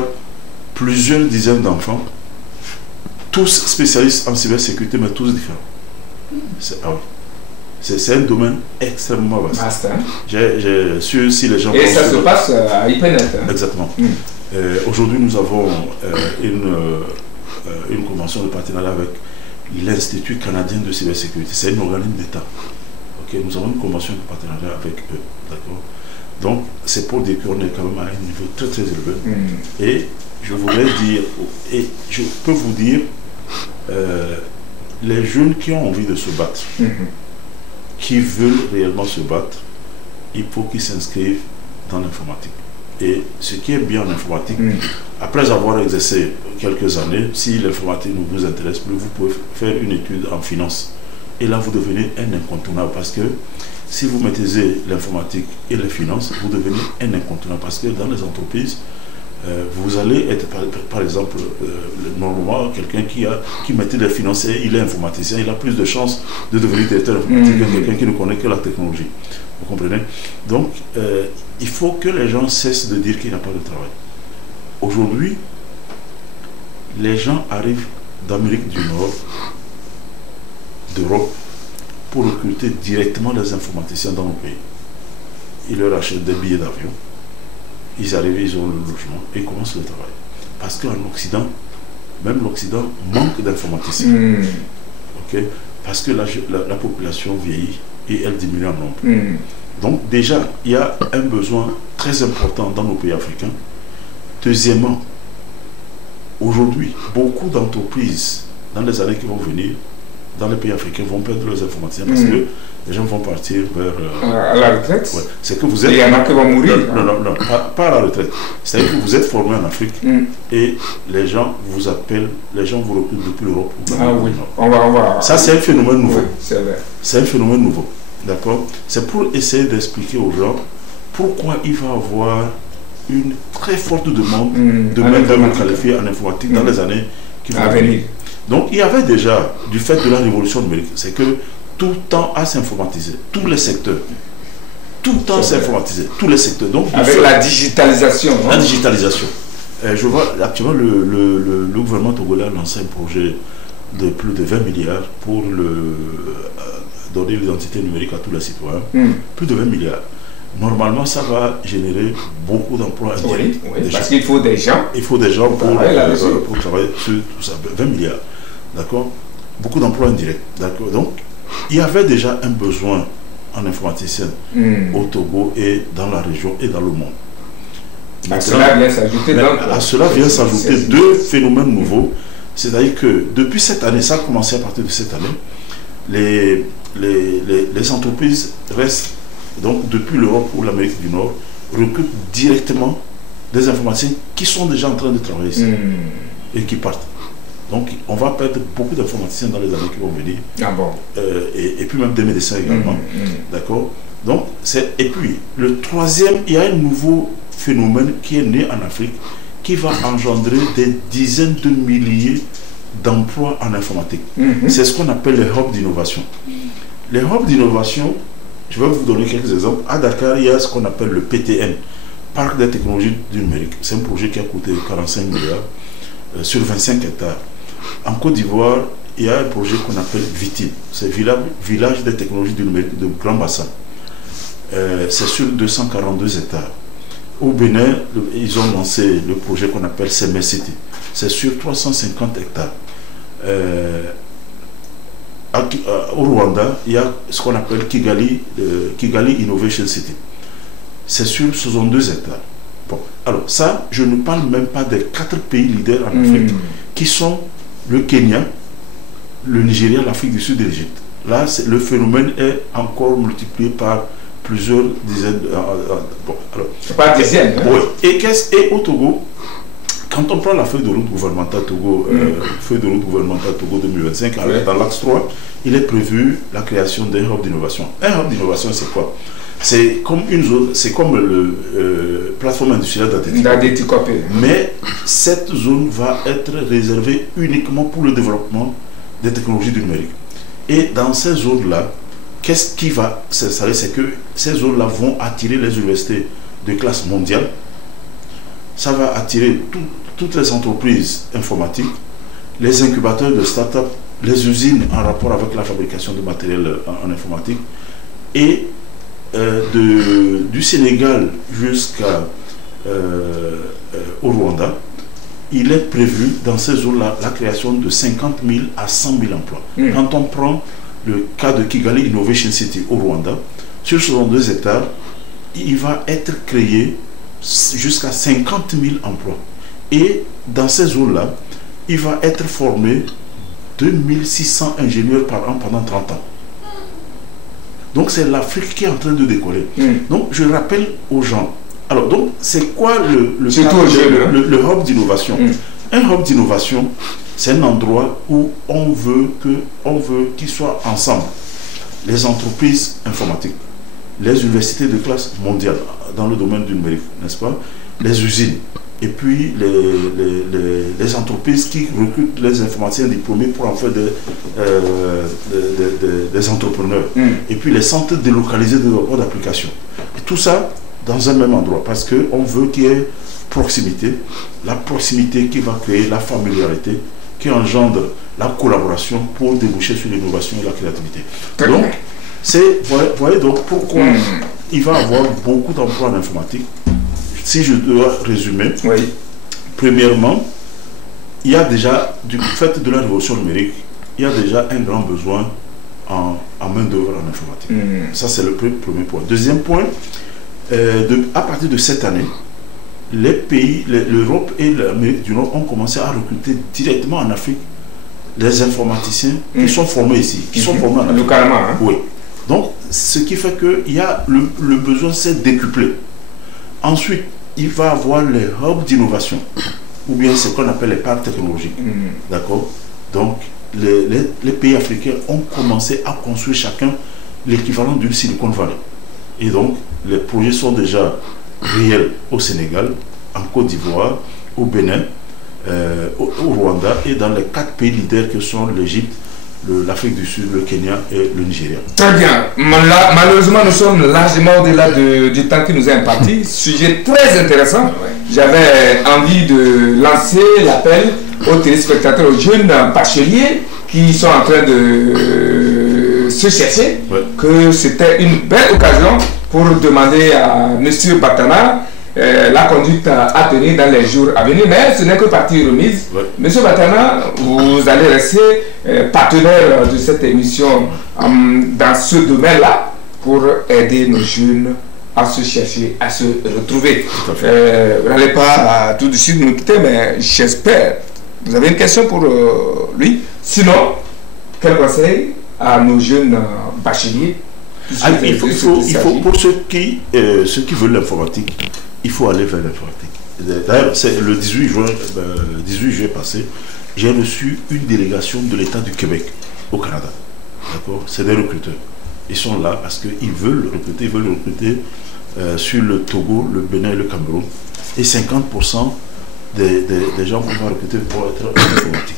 plusieurs dizaines d'enfants. tous spécialistes en cybersécurité, mais tous différents. C'est un domaine extrêmement vaste. Hein? J'ai su si les gens... Et ça se passe à IPNET. Hein? Exactement. Aujourd'hui, nous avons une convention de partenariat avec l'Institut canadien de cybersécurité. C'est un organisme d'État. Okay? Nous avons une convention de partenariat avec eux. D'accord? Donc, c'est pour dire qu'on est quand même à un niveau très très élevé. Et je voudrais dire, et je peux vous dire, les jeunes qui ont envie de se battre, qui veulent réellement se battre, il faut qu'ils s'inscrivent dans l'informatique. Et ce qui est bien en informatique, après avoir exercé quelques années, si l'informatique ne vous intéresse plus, vous pouvez faire une étude en finance. Et là, vous devenez un incontournable parce que si vous maîtrisez l'informatique et les finances, vous devenez un incontournable parce que dans les entreprises, vous allez être, par exemple, normalement, quelqu'un qui maîtrise les finances et il est informaticien, il a plus de chances de devenir directeur informatique que quelqu'un qui ne connaît que la technologie. Vous comprenez? Donc, il faut que les gens cessent de dire qu'il n'y a pas de travail. Aujourd'hui, les gens arrivent d'Amérique du Nord, d'Europe, pour recruter directement des informaticiens dans nos pays. Ils leur achètent des billets d'avion, ils arrivent, ils ont le logement et ils commencent le travail. Parce qu'en Occident, même l'Occident manque d'informaticiens. Okay? Parce que la population vieillit et elle diminue en nombre. Donc déjà, il y a un besoin très important dans nos pays africains. Deuxièmement, aujourd'hui, beaucoup d'entreprises dans les années qui vont venir, dans les pays africains, vont perdre leurs informaticiens parce que les gens vont partir vers... à la retraite. Ouais. C'est que vous êtes... Il y en a qui vont mourir. Non, pas à la retraite. C'est-à-dire que vous êtes formé en Afrique et les gens vous appellent, les gens vous recrutent depuis l'Europe. Ah oui, on va... Ça, c'est un phénomène nouveau. Oui, c'est vrai. C'est un phénomène nouveau. D'accord? C'est pour essayer d'expliquer aux gens pourquoi il va y avoir une très forte demande de main-d'œuvre qualifiée en informatique dans les années qui vont venir. Donc, il y avait déjà, du fait de la révolution numérique, c'est que tout le temps à s'informatiser, tous les secteurs. Tout le temps s'informatiser, tous les secteurs. Donc, avec la digitalisation. La digitalisation. Je vois actuellement le gouvernement togolais a lancé un projet de plus de 20 milliards pour donner l'identité numérique à tous les citoyens. Plus de 20 milliards. Normalement, ça va générer beaucoup d'emplois indirects. Oui, parce qu'il faut des gens. Il faut des gens pour travailler sur tout ça. 20 milliards. D'accord? Beaucoup d'emplois indirects. D'accord? Donc, il y avait déjà un besoin en informaticien au Togo et dans la région et dans le monde. À cela vient s'ajouter deux phénomènes nouveaux. C'est-à-dire que depuis cette année, ça a commencé à partir de cette année, les entreprises restent, donc depuis l'Europe ou l'Amérique du Nord, recrutent directement des informaticiens qui sont déjà en train de travailler ici et qui partent. Donc on va perdre beaucoup d'informaticiens dans les années qui vont venir. Ah bon. Et puis même des médecins également. D'accord? Donc, et puis, le troisième, il y a un nouveau phénomène qui est né en Afrique qui va engendrer des dizaines de milliers d'emplois en informatique. C'est ce qu'on appelle les hubs d'innovation. Les hubs d'innovation, je vais vous donner quelques exemples. À Dakar, il y a ce qu'on appelle le PTN, Parc des technologies du numérique. C'est un projet qui a coûté 45 milliards sur 25 hectares. En Côte d'Ivoire, il y a un projet qu'on appelle VITIL. C'est Village des technologies du numérique de Grand Bassin. C'est sur 242 hectares. Au Bénin, ils ont lancé le projet qu'on appelle CMS City. C'est sur 350 hectares. Au Rwanda, il y a ce qu'on appelle Kigali Innovation City. C'est sur 62 hectares. Bon, alors ça, je ne parle même pas des 4 pays leaders en Afrique, qui sont le Kenya, le Nigeria, l'Afrique du Sud et l'Égypte. Là, le phénomène est encore multiplié par plusieurs dizaines. Bon, alors, pas dizaines. Oui. Et au Togo, quand on prend la feuille de route gouvernementale Togo, feuille de route gouvernementale Togo 2025, dans l'axe 3, il est prévu la création d'un hub d'innovation. Un hub d'innovation, c'est quoi? C'est comme une zone, c'est comme le plateforme industrielle d'Adéticopé. Mais cette zone va être réservée uniquement pour le développement des technologies du numérique. Et dans ces zones-là, qu'est-ce qui va s'installer? C'est que ces zones-là vont attirer les universités de classe mondiale. Ça va attirer toutes les entreprises informatiques les incubateurs de start-up, les usines en rapport avec la fabrication de matériel en informatique. Et du Sénégal jusqu'à au Rwanda, il est prévu dans ces zones-là la création de 50 000 à 100 000 emplois. Quand on prend le cas de Kigali Innovation City au Rwanda, sur 62 hectares, il va être créé jusqu'à 50 000 emplois. Et dans ces zones-là, il va être formé 2600 ingénieurs par an pendant 30 ans. Donc c'est l'Afrique qui est en train de décoller. Donc je rappelle aux gens. Alors donc c'est quoi le hub d'innovation? Un hub d'innovation, c'est un endroit où on veut qu'ils soient ensemble. Les entreprises informatiques, les universités de classe mondiale dans le domaine du numérique, n'est-ce pas? Les usines, et puis les entreprises qui recrutent les informaticiens diplômés pour en faire des entrepreneurs, et puis les centres délocalisés de développement d'applications. Et tout ça dans un même endroit, parce qu'on veut qu'il y ait proximité, la proximité qui va créer la familiarité, qui engendre la collaboration pour déboucher sur l'innovation et la créativité. Donc, voyez donc pourquoi il va y avoir beaucoup d'emplois en informatique. Si je dois résumer, premièrement, il y a déjà, du fait de la révolution numérique, il y a déjà un grand besoin en main-d'œuvre en informatique. Ça, c'est le premier point. Deuxième point, à partir de cette année, les pays, l'Europe et l'Amérique du Nord ont commencé à recruter directement en Afrique les informaticiens qui sont formés ici, qui sont formés en Afrique. Localement, hein? Oui. Donc, ce qui fait que le besoin s'est décuplé. Ensuite, il va avoir les hubs d'innovation, ou bien ce qu'on appelle les parcs technologiques. D'accord? Donc, les pays africains ont commencé à construire chacun l'équivalent d'une Silicon Valley. Et donc, les projets sont déjà réels au Sénégal, en Côte d'Ivoire, au Bénin, au Rwanda et dans les 4 pays leaders que sont l'Égypte, l'Afrique du Sud, le Kenya et le Nigeria. Très bien. Malheureusement, nous sommes largement au-delà du temps qui nous est imparti. Sujet très intéressant. J'avais envie de lancer l'appel aux téléspectateurs, aux jeunes bacheliers qui sont en train de se chercher, que c'était une belle occasion pour demander à M. Batana la conduite à tenir dans les jours à venir. Mais ce n'est que partie remise. M. Batana, vous allez rester partenaire de cette émission dans ce domaine-là pour aider nos jeunes à se chercher, à se retrouver. Vous n'allez pas tout de suite nous quitter, mais j'espère. Vous avez une question pour lui? Sinon, quel conseil à nos jeunes bacheliers? Il faut pour ceux qui veulent l'informatique, il faut aller vers l'informatique. D'ailleurs, c'est le 18 juin passé, j'ai reçu une délégation de l'État du Québec au Canada. D'accord? C'est des recruteurs. Ils sont là parce qu'ils veulent recruter, sur le Togo, le Bénin et le Cameroun. Et 50% des gens qu'on va recruter vont être en informatique.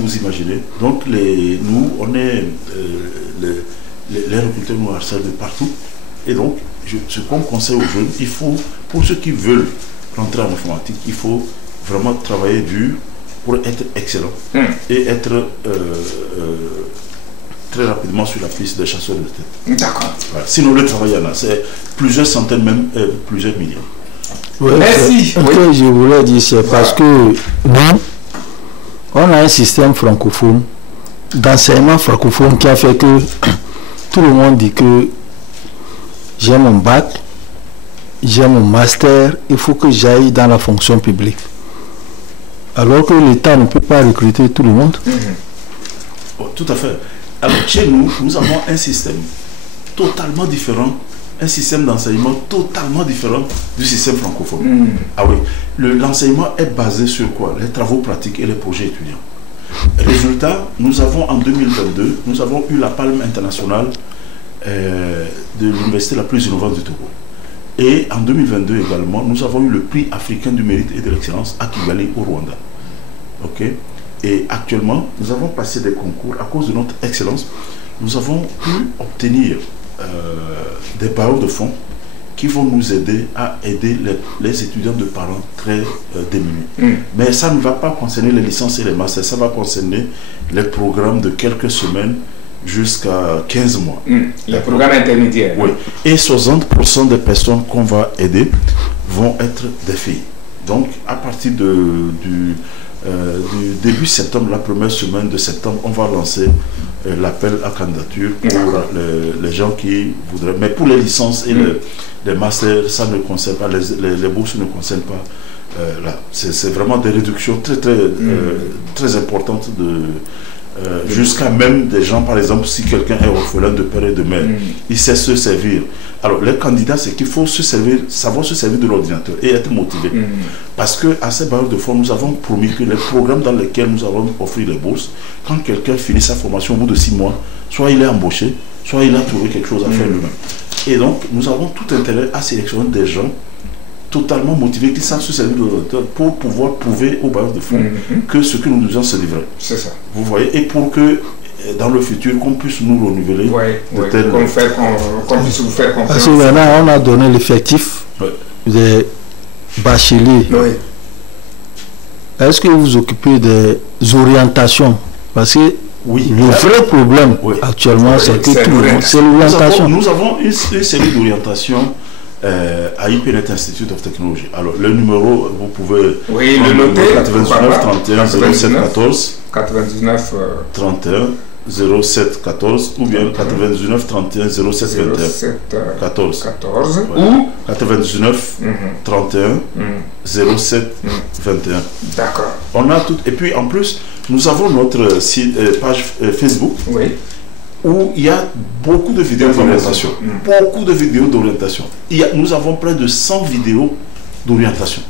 Vous imaginez. Donc, nous, on est les recruteurs nous harcèlent de partout. Et donc, ce qu'on conseille aux jeunes, il faut, pour ceux qui veulent rentrer en informatique, il faut vraiment travailler dur pour être excellent et être très rapidement sur la piste des chasseurs de tête. D'accord. Voilà. Sinon, le travail, il y en a. C'est plusieurs centaines, même plusieurs millions. Merci. Ce que je voulais dire, c'est parce que nous, on a un système francophone, d'enseignement francophone qui a fait que tout le monde dit que j'ai mon bac, j'ai mon master, il faut que j'aille dans la fonction publique. Alors que l'État ne peut pas recruter tout le monde. Oh, tout à fait. Alors chez nous, nous avons un système totalement différent, un système d'enseignement totalement différent du système francophone. Ah oui, l'enseignement est basé sur quoi? Les travaux pratiques et les projets étudiants. Résultat, nous avons en 2022, nous avons eu la palme internationale de l'université la plus innovante du Togo. Et en 2022 également, nous avons eu le prix africain du mérite et de l'excellence à Kigali au Rwanda. Ok? Et actuellement, nous avons passé des concours à cause de notre excellence. Nous avons pu obtenir des bailleurs de fonds qui vont nous aider à aider les étudiants de parents très démunis. Mais ça ne va pas concerner les licences et les masters, ça va concerner les programmes de quelques semaines jusqu'à 15 mois. Les programmes intermédiaires. Oui. Et 60% des personnes qu'on va aider vont être des filles. Donc, à partir du début septembre, la première semaine de septembre, on va lancer l'appel à candidature pour les gens qui voudraient. Mais pour les licences et les masters, ça ne concerne pas, les bourses ne concernent pas. Là, c'est vraiment des réductions très importantes jusqu'à même des gens, par exemple, si quelqu'un est orphelin de père et de mère, il sait se servir. Alors, les candidats, c'est qu'il faut savoir se servir de l'ordinateur et être motivé. Parce qu'à ces bailleurs de fonds, nous avons promis que les programmes dans lesquels nous allons offrir les bourses, quand quelqu'un finit sa formation au bout de 6 mois, soit il est embauché, soit il a trouvé quelque chose à faire lui-même. Et donc, nous avons tout intérêt à sélectionner des gens totalement motivés qui savent se servir de l'ordinateur pour pouvoir prouver aux bailleurs de fonds que ce que nous disons se livrer. C'est ça. Vous voyez, et pour que dans le futur, qu'on puisse nous renouveler qu'on puisse vous faire confiance. Parce que maintenant, on a donné l'effectif des bacheliers. Est-ce que vous vous occupez des orientations? Parce que le vrai problème actuellement, c'est que tout le monde, c'est l'orientation. Nous avons une série d'orientations à IPNet Institute of Technology. Alors, le numéro, vous pouvez le noter, 99 31 07 14 99 31 07 14 ou bien 99 31 07 21 14 ou 99 31 07 21. D'accord. On a tout. Et puis en plus, nous avons notre site, page Facebook où il y a beaucoup de vidéos d'orientation. Beaucoup de vidéos d'orientation. Nous avons près de 100 vidéos d'orientation.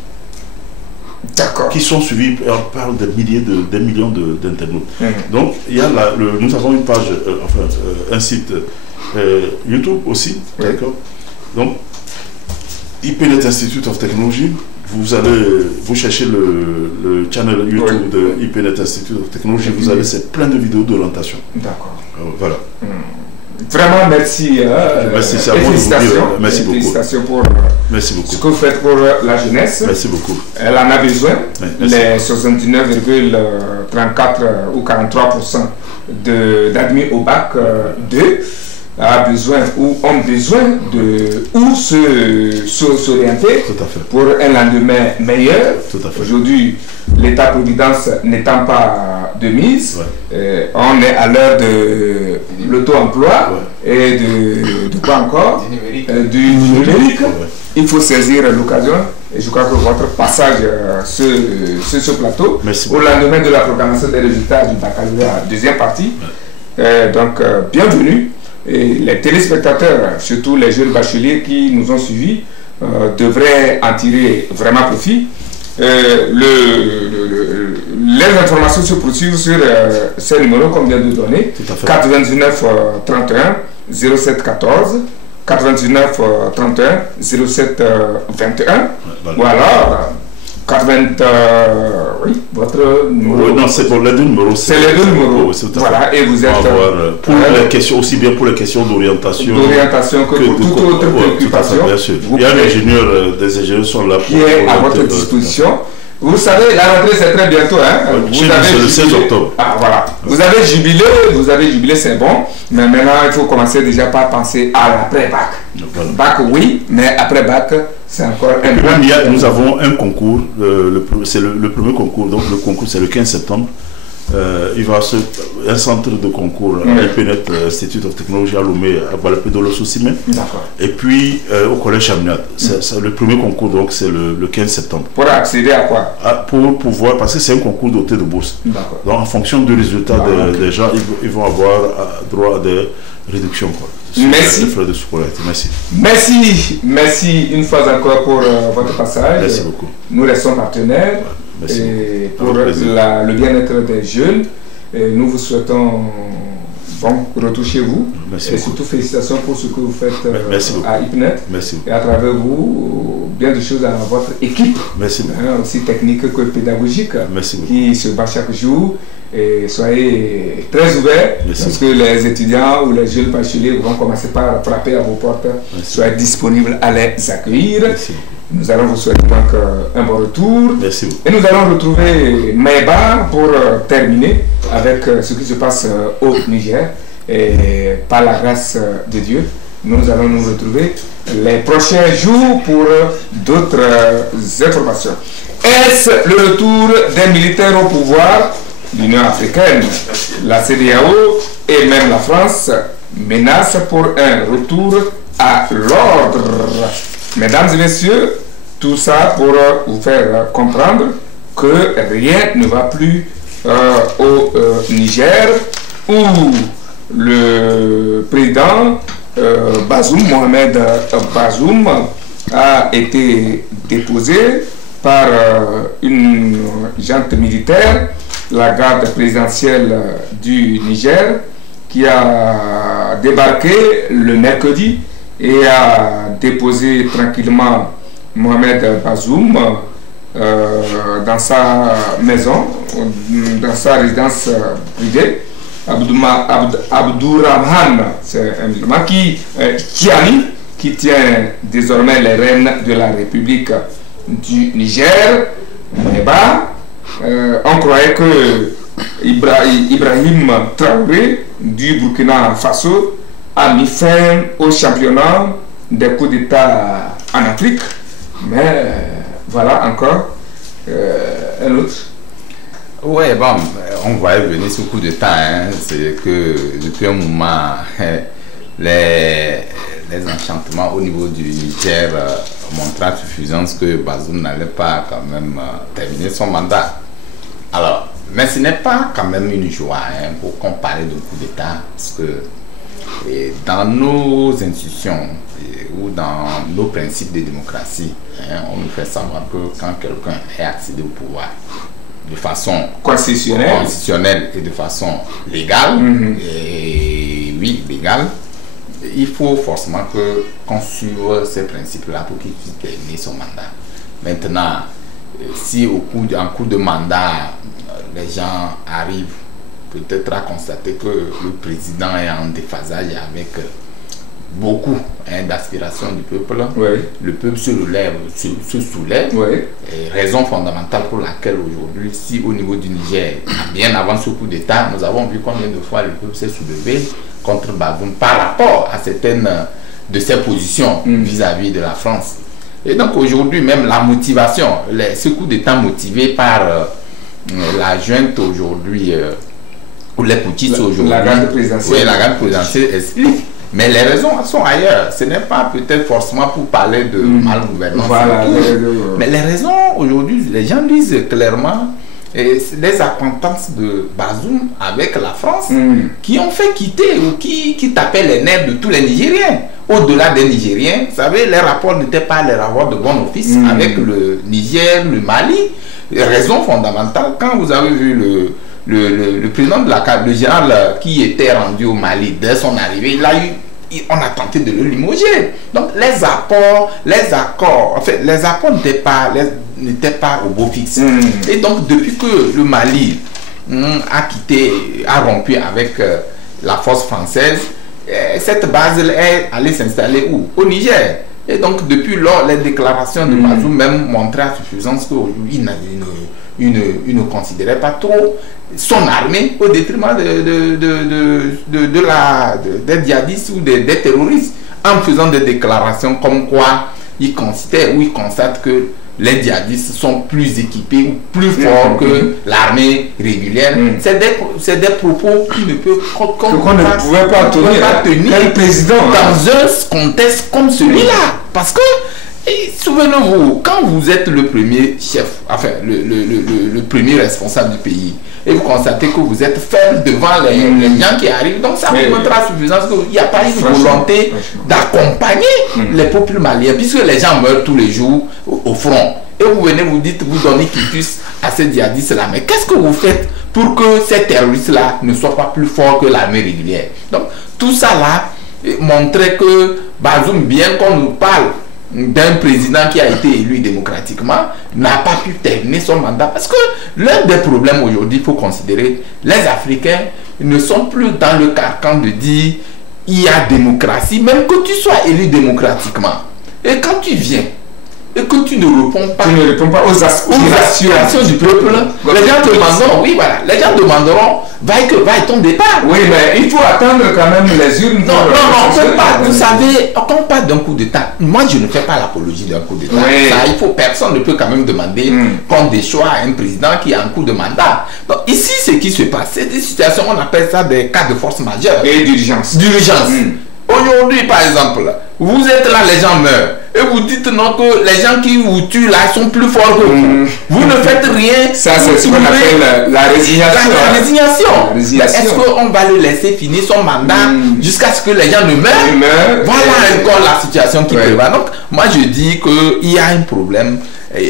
D'accord. Qui sont suivis par des millions d'internautes. Donc, il y a nous avons une page, un site YouTube aussi. D'accord. Donc, IPNet Institute of Technology, vous cherchez le channel YouTube de IPNet Institute of Technology, vous avez plein de vidéos d'orientation. D'accord. Voilà. Vraiment, merci. Merci, c'est à moi de vous dire. Merci beaucoup. Félicitations pour merci beaucoup. ce que vous faites pour la jeunesse. Merci beaucoup. Elle en a besoin. Les 79,34 ou 43% d'admis au bac 2 a besoin ou ont besoin de s'orienter pour un lendemain meilleur. Aujourd'hui, l'État-providence n'étant pas de mise, on est à l'heure de l'auto-emploi et de quoi encore? Du numérique. Il faut saisir l'occasion et je crois que votre passage sur ce plateau au lendemain de la proclamation des résultats du baccalauréat, deuxième partie. Donc, bienvenue. Et les téléspectateurs, surtout les jeunes bacheliers qui nous ont suivis, devraient en tirer vraiment profit. Les informations se poursuivent sur ces numéros qu'on vient de donner. 99 31 07 14 99 31 07 21 ou alors 80 votre numéro. Non, c'est pour les deux numéros. C'est les deux numéros. Voilà, et vous êtes pour les questions, aussi bien pour les questions d'orientation que pour toute autre préoccupation. Bien sûr. Il y a des ingénieurs sont là qui est à votre disposition. Vous savez, la rentrée c'est très bientôt. C'est le 16 octobre. Ah voilà. Vous avez jubilé, c'est bon. Mais maintenant, il faut commencer déjà par penser à l'après-bac. Bac, oui, mais après-bac, c'est encore un peu. Nous avons un concours, c'est le premier concours, donc le concours c'est le 15 septembre. Il va un centre de concours à IPNet Institute of Technology à Lomé, à Gualapé-Dolo-Sousimé. Et puis au collège Chamniat. Le premier concours, donc c'est le 15 septembre. Pour accéder à quoi? Pour pouvoir, parce que c'est un concours doté de bourse. Donc en fonction du résultat des gens, ils vont avoir droit à des réductions. Merci. Merci une fois encore pour votre passage. Merci beaucoup. Nous restons partenaires. Et pour le bien-être des jeunes, et nous vous souhaitons retour chez vous. Merci et surtout félicitations pour ce que vous faites à IPNet. Merci. Et à travers vous, bien de choses à votre équipe, merci aussi technique que pédagogique, merci qui se bat chaque jour Et soyez très ouverts, parce que les étudiants ou les jeunes bacheliers vont commencer par frapper à vos portes. Soyez disponibles à les accueillir. Nous allons vous souhaiter donc un bon retour. Merci beaucoup. Et nous allons retrouver Maïba pour terminer avec ce qui se passe au Niger. Et par la grâce de Dieu, nous allons nous retrouver les prochains jours pour d'autres informations. Est-ce le retour des militaires au pouvoir? L'Union africaine, la CEDEAO et même la France menacent pour un retour à l'ordre. Mesdames et messieurs, tout ça pour vous faire comprendre que rien ne va plus au Niger, où le président Bazoum, Mohamed Bazoum, a été déposé par une junte militaire, la garde présidentielle du Niger, qui a débarqué le mercredi et a déposé tranquillement Mohamed Bazoum dans sa maison, dans sa résidence privée. Abdourahman, c'est un musulman qui tient désormais les rênes de la République du Niger. On croyait que Ibrahim Traoré du Burkina Faso a mis fin au championnat des coups d'État en Afrique, mais voilà encore un autre. Oui, bon, on voyait venir ce coup d'État, hein. C'est que depuis un moment, les enchantements au niveau du Niger montraient à suffisance que Bazoum n'allait pas quand même terminer son mandat. Alors, mais ce n'est pas quand même une joie, hein, pour comparer de coup d'État, parce que dans nos institutions ou dans nos principes de démocratie, hein, on nous fait savoir que quand quelqu'un est accédé au pouvoir de façon constitutionnelle et de façon légale, et oui, légale, il faut forcément qu'on suive ces principes-là pour qu'il puisse terminer son mandat. Maintenant, si en cours de mandat, les gens arrivent peut-être à constater que le président est en déphasage avec beaucoup d'aspirations du peuple, le peuple se soulève, et raison fondamentale pour laquelle aujourd'hui, si au niveau du Niger, bien avant ce coup d'État, nous avons vu combien de fois le peuple s'est soulevé contre Bazoum par rapport à certaines de ses positions vis-à-vis de la France. Et donc aujourd'hui, même la motivation, ce coup d'État motivé par la junte aujourd'hui, ou les putschistes aujourd'hui, la garde présidentielle. Oui, la garde présidentielle explique. Mais les raisons sont ailleurs. Ce n'est pas peut-être forcément pour parler de mal-gouvernance. Voilà, mais les raisons aujourd'hui, les gens disent clairement les acquaintances de Bazoum avec la France qui ont fait quitter ou qui tapaient les nerfs de tous les Nigériens. Au-delà des Nigériens, vous savez, les rapports n'étaient pas les rapports de bon office avec le Niger, le Mali. Raison fondamentale, quand vous avez vu le président de le général qui était rendu au Mali dès son arrivée, on a tenté de le limoger. Donc les accords n'étaient pas au beau fixe. Et donc depuis que le Mali a rompu avec la force française, cette base est allée s'installer où? Au Niger. Et donc depuis lors, les déclarations de Bazoum même montraient à suffisance qu'aujourd'hui il ne considérait pas trop son armée au détriment des djihadistes ou des terroristes, en faisant des déclarations comme quoi il considère ou il constate que les djihadistes sont plus équipés ou plus forts que l'armée régulière. C'est des propos qui ne peuvent qu'on ne pouvait pas tenir le président dans un contexte comme celui-là. Parce que, souvenez-vous, quand vous êtes le premier chef, enfin le premier responsable du pays, et vous constatez que vous êtes faible devant les gens qui arrivent, donc ça vous montre à suffisance qu'il n'y a pas une volonté d'accompagner les peuples maliens, puisque les gens meurent tous les jours au front. Et vous venez, vous dites, vous donnez quitus à ces djihadistes-là. Mais qu'est-ce que vous faites pour que ces terroristes-là ne soient pas plus forts que l'armée régulière? Donc, tout ça là montrait que Bazoum, bien qu'on nous parle d'un président qui a été élu démocratiquement n'a pas pu terminer son mandat. Parce que l'un des problèmes aujourd'hui, il faut considérer, les Africains ne sont plus dans le carcan de dire il y a démocratie, même que tu sois élu démocratiquement. Et quand tu viens et que tu ne réponds pas, aux aspirations du peuple, les gens demanderont, oui voilà, les gens demanderont, vaille ton départ. Oui, mais il faut attendre quand même les urnes. Non, on ne peut pas. Vous savez, quand on parle d'un coup d'État, moi je ne fais pas l'apologie d'un coup d'État. Oui. Personne ne peut quand même demander qu'on déchoit un président qui a un coup de mandat. Donc ici, ce qui se passe, c'est des situations, on appelle ça des cas de force majeure. Et d'urgence. Aujourd'hui, par exemple, vous êtes là, les gens meurent. Et vous dites non que les gens qui vous tuent là sont plus forts que vous. Vous ne faites rien. Ça, c'est ce qu'on appelle la résignation. La résignation. Est-ce qu'on va le laisser finir son mandat jusqu'à ce que les gens ne meurent? Voilà encore la situation qui prévaut. Donc, moi, je dis qu'il y a un problème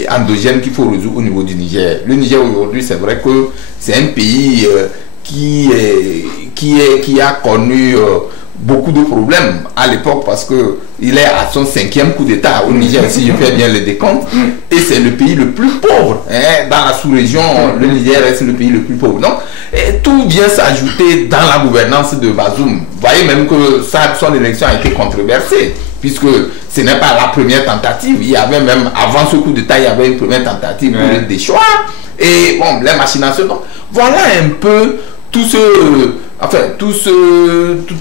endogène qu'il faut résoudre au niveau du Niger. Le Niger, aujourd'hui, c'est vrai que c'est un pays qui a connu beaucoup de problèmes à l'époque parce que il est à son 5e coup d'État au Niger, si je fais bien le décompte, et c'est le pays le plus pauvre dans la sous-région. Le Niger est le pays le plus pauvre. Donc tout vient s'ajouter dans la gouvernance de Bazoum. Vous voyez même que son élection a été controversée, puisque ce n'est pas la première tentative. Il y avait même, avant ce coup d'État, il y avait une première tentative pour le déchoir. Et bon, les machinations. Donc, voilà un peu toute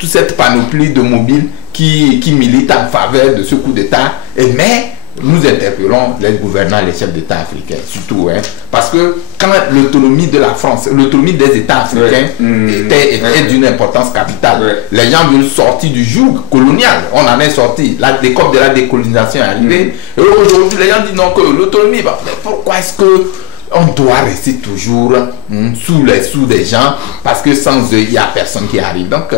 cette panoplie de mobiles qui militent en faveur de ce coup d'État. Mais nous interpellons les gouvernants, les chefs d'État africains, surtout, parce que quand l'autonomie de la France, l'autonomie des États africains était d'une importance capitale, les gens veulent sortir du joug colonial. On en est sorti. L'école de la décolonisation est arrivée. Et aujourd'hui, les gens disent non, que l'autonomie, mais pourquoi est-ce que on doit rester toujours sous les sous des gens, parce que sans eux, il n'y a personne qui arrive. Donc,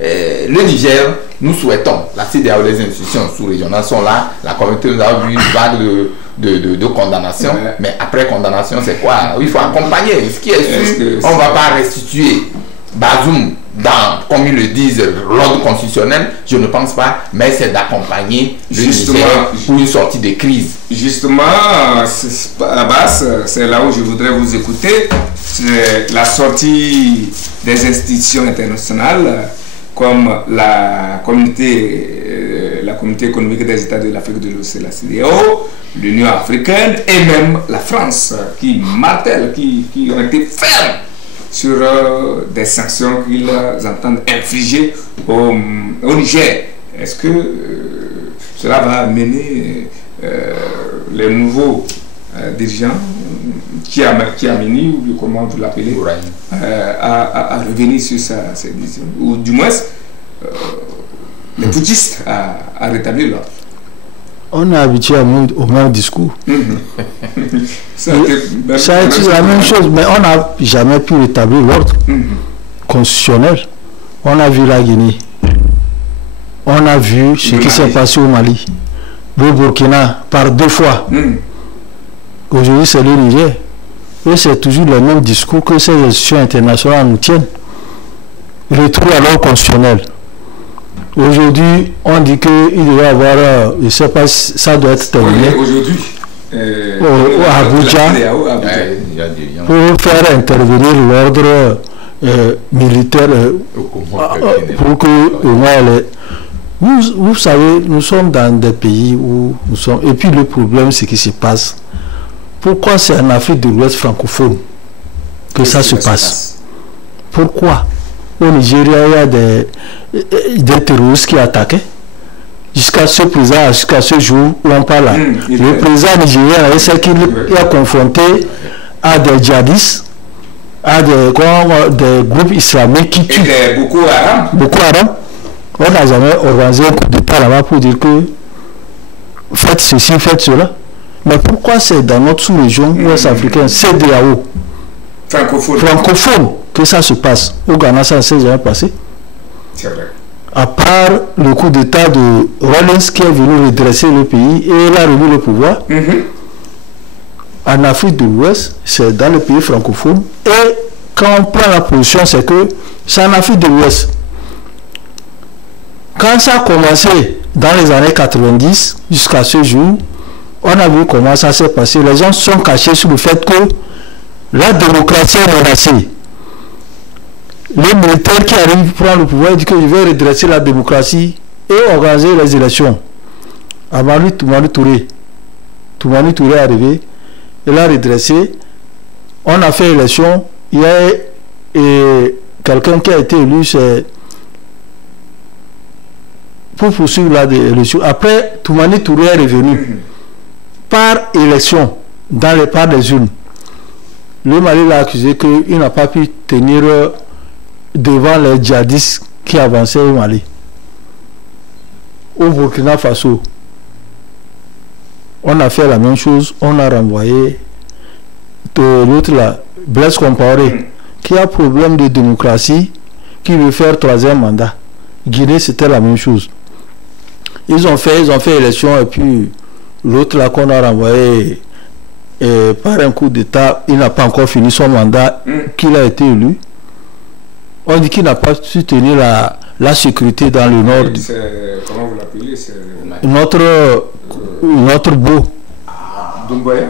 le Niger, nous souhaitons, la CEDEAO, les institutions sous-régionales sont là, la communauté nous a vu une vague de condamnation, mais après condamnation, c'est quoi? Il faut accompagner. Ce qui est sûr, on ne va pas restituer Bazoum dans, comme ils le disent, l'ordre constitutionnel, je ne pense pas, mais c'est d'accompagner le Niger pour une sortie de crise. Justement, à la base, c'est là où je voudrais vous écouter. C'est la sortie des institutions internationales comme la communauté économique des États de l'Afrique de l'Ouest, la CEDEAO, l'Union africaine et même la France qui martèle, qui ont été fermes sur des sanctions qu'ils entendent infliger au Niger. Est-ce que cela va amener les nouveaux dirigeants qui Amini, ou comment vous l'appelez, à revenir sur ces décisions, ou du moins les putschistes à rétablir l'ordre? On est habitué au même discours. Ça a été la même chose, mais on n'a jamais pu rétablir l'ordre constitutionnel. On a vu la Guinée. On a vu ce qui s'est passé au Mali. Le Burkina, par 2 fois. Aujourd'hui, c'est le Niger. Et c'est toujours le même discours que ces institutions internationales nous tiennent. Retour à l'ordre constitutionnel. Aujourd'hui, on dit qu'il doit y avoir, je ne sais pas si ça doit être terminé. Aujourd'hui, à Abuja, pour faire intervenir l'ordre militaire pour que vous savez, nous sommes dans des pays où nous sommes. Et puis le problème, c'est ce qui se passe. Pourquoi c'est en Afrique de l'Ouest francophone que ça se passe? Pourquoi? Au Nigeria, il y a des terroristes qui attaquaient. Jusqu'à ce jour où on parle. Le président nigérien, c'est qu'il est confronté à des djihadistes, à des groupes islamiques qui tuent. Boko Haram. On n'a jamais organisé un coup d'État là-bas pour dire que faites ceci, faites cela. Mais pourquoi c'est dans notre sous-région ouest africaine, CEDEAO, francophone, que ça se passe? Au Ghana, ça ne s'est jamais passé. C'est vrai. À part le coup d'État de Rawlings qui est venu redresser le pays et il a remis le pouvoir. En Afrique de l'Ouest, c'est dans le pays francophone. Et quand on prend la position, c'est que c'est en Afrique de l'Ouest. Quand ça a commencé dans les années 90, jusqu'à ce jour, on a vu comment ça s'est passé. Les gens sont cachés sur le fait que la démocratie est menacée. Les militaires qui arrivent prendre le pouvoir disent que je vais redresser la démocratie et organiser les élections. Amadou Toumani Touré est arrivé, il a redressé, on a fait élection, il y a quelqu'un qui a été élu, c'est pour poursuivre la élection. Après, Toumani Touré est revenu par élection dans les parts des urnes. Le Mali l'a accusé qu'il n'a pas pu tenir devant les djihadistes qui avançaient au Mali. Au Burkina Faso, on a fait la même chose, on a renvoyé l'autre là, Blaise Compaoré, qui a problème de démocratie, qui veut faire troisième mandat. Guinée, c'était la même chose. Ils ont fait élection et puis l'autre là qu'on a renvoyé par un coup d'État, il n'a pas encore fini son mandat, qu'il a été élu. On dit qu'il n'a pas su tenir la sécurité dans le nord. Comment vous l'appelez? Notre beau. Doumbouya?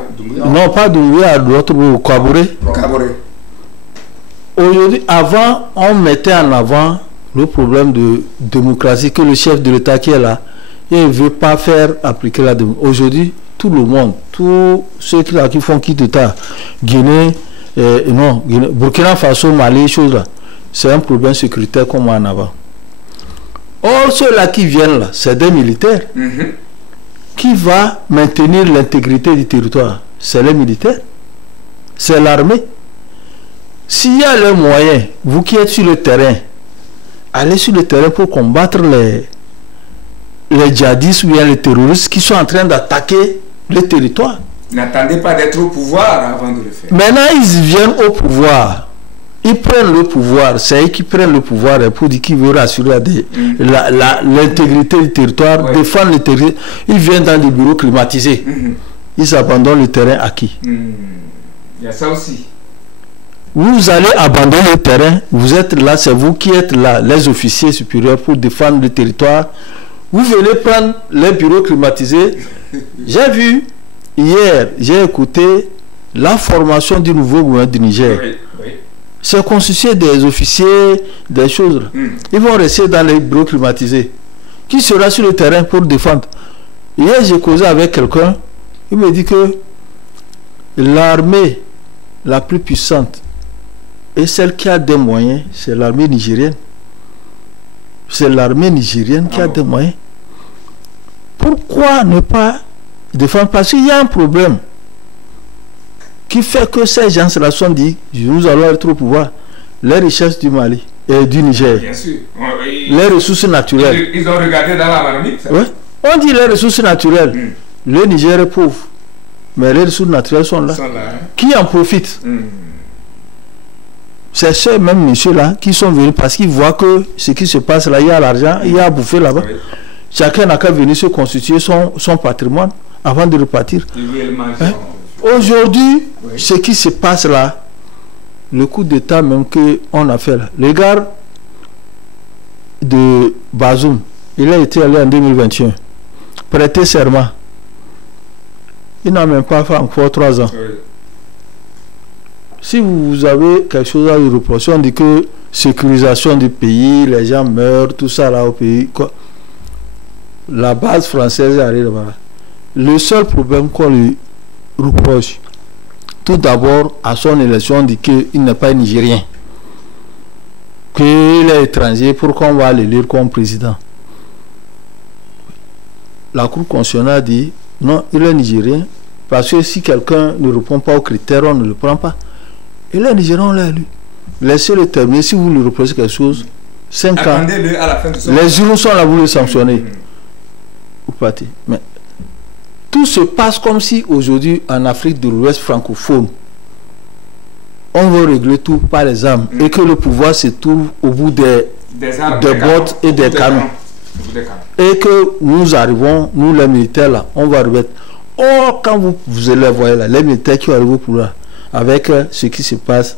Non, pas Doumbouya, notre beau, Kaboré. Aujourd'hui, avant, on mettait en avant le problème de démocratie, que le chef de l'État qui est là, il ne veut pas faire appliquer la démocratie. Aujourd'hui, tout le monde, tous ceux qui font quitte d'État, Guinée, Burkina Faso, Mali, choses là, c'est un problème sécuritaire comme en avant. Or, ceux-là qui viennent là, c'est des militaires. Qui va maintenir l'intégrité du territoire? C'est les militaires, c'est l'armée. S'il y a les moyens, vous qui êtes sur le terrain, allez sur le terrain pour combattre les djihadistes ou bien les terroristes qui sont en train d'attaquer le territoire. N'attendez pas d'être au pouvoir avant de le faire. Maintenant, ils viennent au pouvoir. Ils prennent le pouvoir. C'est eux qui prennent le pouvoir pour dire qu'ils veulent assurer l'intégrité du territoire, défendre le territoire. Ils viennent dans des bureaux climatisés. Ils abandonnent le terrain acquis. Il y a ça aussi. Vous allez abandonner le terrain. Vous êtes là, c'est vous qui êtes là, les officiers supérieurs pour défendre le territoire. Vous venez prendre les bureaux climatisés. J'ai vu hier, j'ai écouté la formation du nouveau gouvernement du Niger. C'est constitué des officiers, des choses. Ils vont rester dans les bureaux climatisés. Qui sera sur le terrain pour défendre? Hier, j'ai causé avec quelqu'un. Il me dit que l'armée la plus puissante et celle qui a des moyens, c'est l'armée nigérienne. C'est l'armée nigérienne qui a des moyens. Pourquoi ne pas défendre? Parce qu'il y a un problème qui fait que ces gens-là sont dit, nous allons être au pouvoir. Les richesses du Mali et du Niger. Bien sûr. Les ressources naturelles. Ils ont regardé dans la marmite. Ouais. On dit les ressources naturelles. Le Niger est pauvre. Mais les ressources naturelles sont là. Qui en profite? C'est ces mêmes messieurs-là qui sont venus parce qu'ils voient que ce qui se passe là, il y a l'argent, il y a à bouffer là-bas. Chacun n'a qu'à venir se constituer son patrimoine avant de repartir. Aujourd'hui, ce qui se passe là, le coup d'État même qu'on a fait là, le gars de Bazoum, il a été allé en 2021, prêter serment. Il n'a même pas fait encore 3 ans. Si vous avez quelque chose à lui reprocher, on dit que sécurisation du pays, les gens meurent, tout ça là au pays. Quoi. La base française arrive là-bas. Le seul problème qu'on lui reproche, tout d'abord à son élection, on dit qu'il n'est pas nigérien, qu'il est étranger, pourquoi on va l'élire comme président? La Cour constitutionnelle dit non, il est nigérien, parce que si quelqu'un ne répond pas aux critères, on ne le prend pas. Il est nigérien, on l'a élu. Laissez-le terminer. Si vous lui reprochez quelque chose, 5 ans, à la fin de les urnes sont là, vous le sanctionnez. Vous partez. Mais tout se passe comme si aujourd'hui, en Afrique de l'Ouest francophone, on veut régler tout par les armes et que le pouvoir se trouve au bout des bottes et des canons. Et que nous arrivons, nous les militaires là, on va remettre. Or, quand vous allez voir là, les militaires qui arrivent au pouvoir, avec ce qui se passe,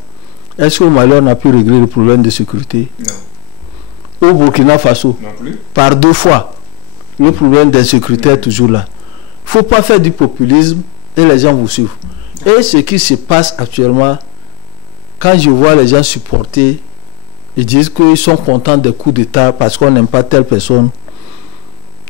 est-ce qu'au Mali on a pu régler le problème de sécurité? Non. Au Burkina Faso, non plus. Par 2 fois. le problème d'insécurité est toujours là. Il ne faut pas faire du populisme et les gens vous suivent. Et ce qui se passe actuellement, quand je vois les gens supporter, ils disent qu'ils sont contents des coups d'État parce qu'on n'aime pas telle personne.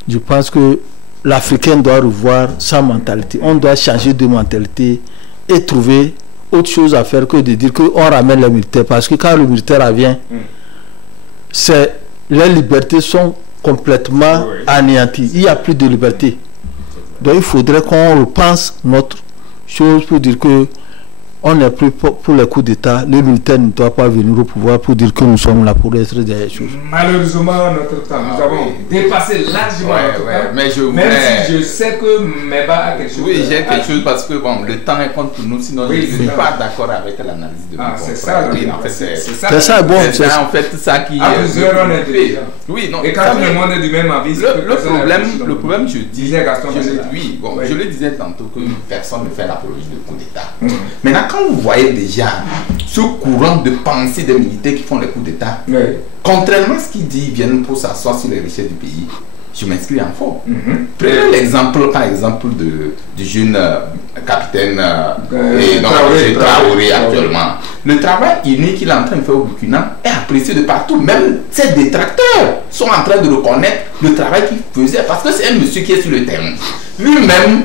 Je pense que l'Africain doit revoir sa mentalité. On doit changer de mentalité et trouver autre chose à faire que de dire qu'on ramène les militaires. Parce que quand le militaire revient, les libertés sont complètement anéanties. Il n'y a plus de liberté. Donc il faudrait qu'on repense notre chose pour dire que on n'est plus pour les coups d'État. Les militaires ne doivent pas venir au pouvoir pour dire que nous sommes là pour être des choses. Malheureusement, notre temps, nous avons dépassé largement notre temps. Mais même si je sais que Meba a quelque chose. Oui, j'ai quelque chose parce que bon, le temps est contre nous, sinon je ne suis pas d'accord avec l'analyse de c'est ça. Oui, en fait, c'est ça, bon. C'est en fait ça qui. À plusieurs, on est intelligent. Oui, non. Et quand tout le monde est du même avis, le problème, je dis. Oui, bon, je le disais tantôt que personne ne fait l'apologie de coup d'État. Maintenant, quand vous voyez déjà ce courant de pensée des militaires qui font les coups d'État, contrairement à ce qu'ils disent, ils viennent pour s'asseoir sur les richesses du pays, je m'inscris en faux. Prenez l'exemple, par exemple, du jeune capitaine Traoré actuellement. Le travail unique qu'il est en train de faire au Burkina est apprécié de partout. Même ses détracteurs sont en train de reconnaître le travail qu'il faisait parce que c'est un monsieur qui est sur le terrain. Lui-même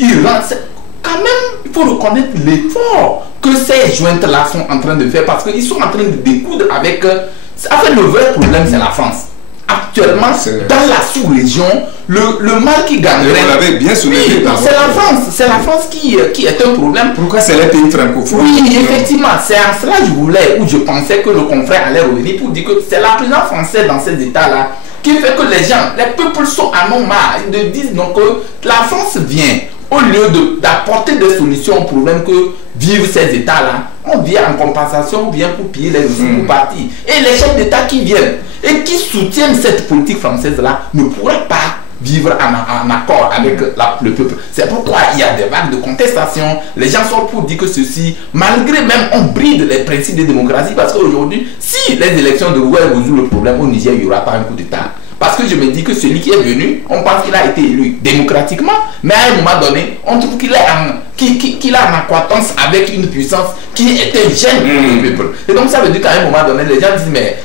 il rentre. Quand même, il faut reconnaître l'effort que ces jointes-là sont en train de faire parce qu'ils sont en train de découdre avec... En fait, le vrai problème, c'est la France. Actuellement, dans la sous-région, le mal qui gagnerait... Vous l'avez bien souligné. C'est la France. C'est la France qui est un problème. Pourquoi c'est les pays francophones? Oui, effectivement. C'est en cela que je pensais que le confrère allait revenir pour dire que c'est la présence française dans ces États-là qui fait que les gens, les peuples sont à non marre. Ils disent donc que la France vient... Au lieu d'apporter des solutions aux problèmes que vivent ces États-là, on vient en compensation, on vient pour piller les ressources pour partir. Et les chefs d'État qui viennent et qui soutiennent cette politique française-là ne pourraient pas vivre en accord avec le peuple. C'est pourquoi il y a des vagues de contestation. Les gens sont pour dire que ceci, malgré même on bride les principes de démocratie, parce qu'aujourd'hui, si les élections de Rouel résolvent le problème au Niger, il n'y aura pas un coup d'État. Parce que je me dis que celui qui est venu, on pense qu'il a été élu démocratiquement, mais à un moment donné, on trouve qu'il est en acquaintance avec une puissance qui était gêne pour le peuple. Et donc ça veut dire qu'à un moment donné, les gens disent, mais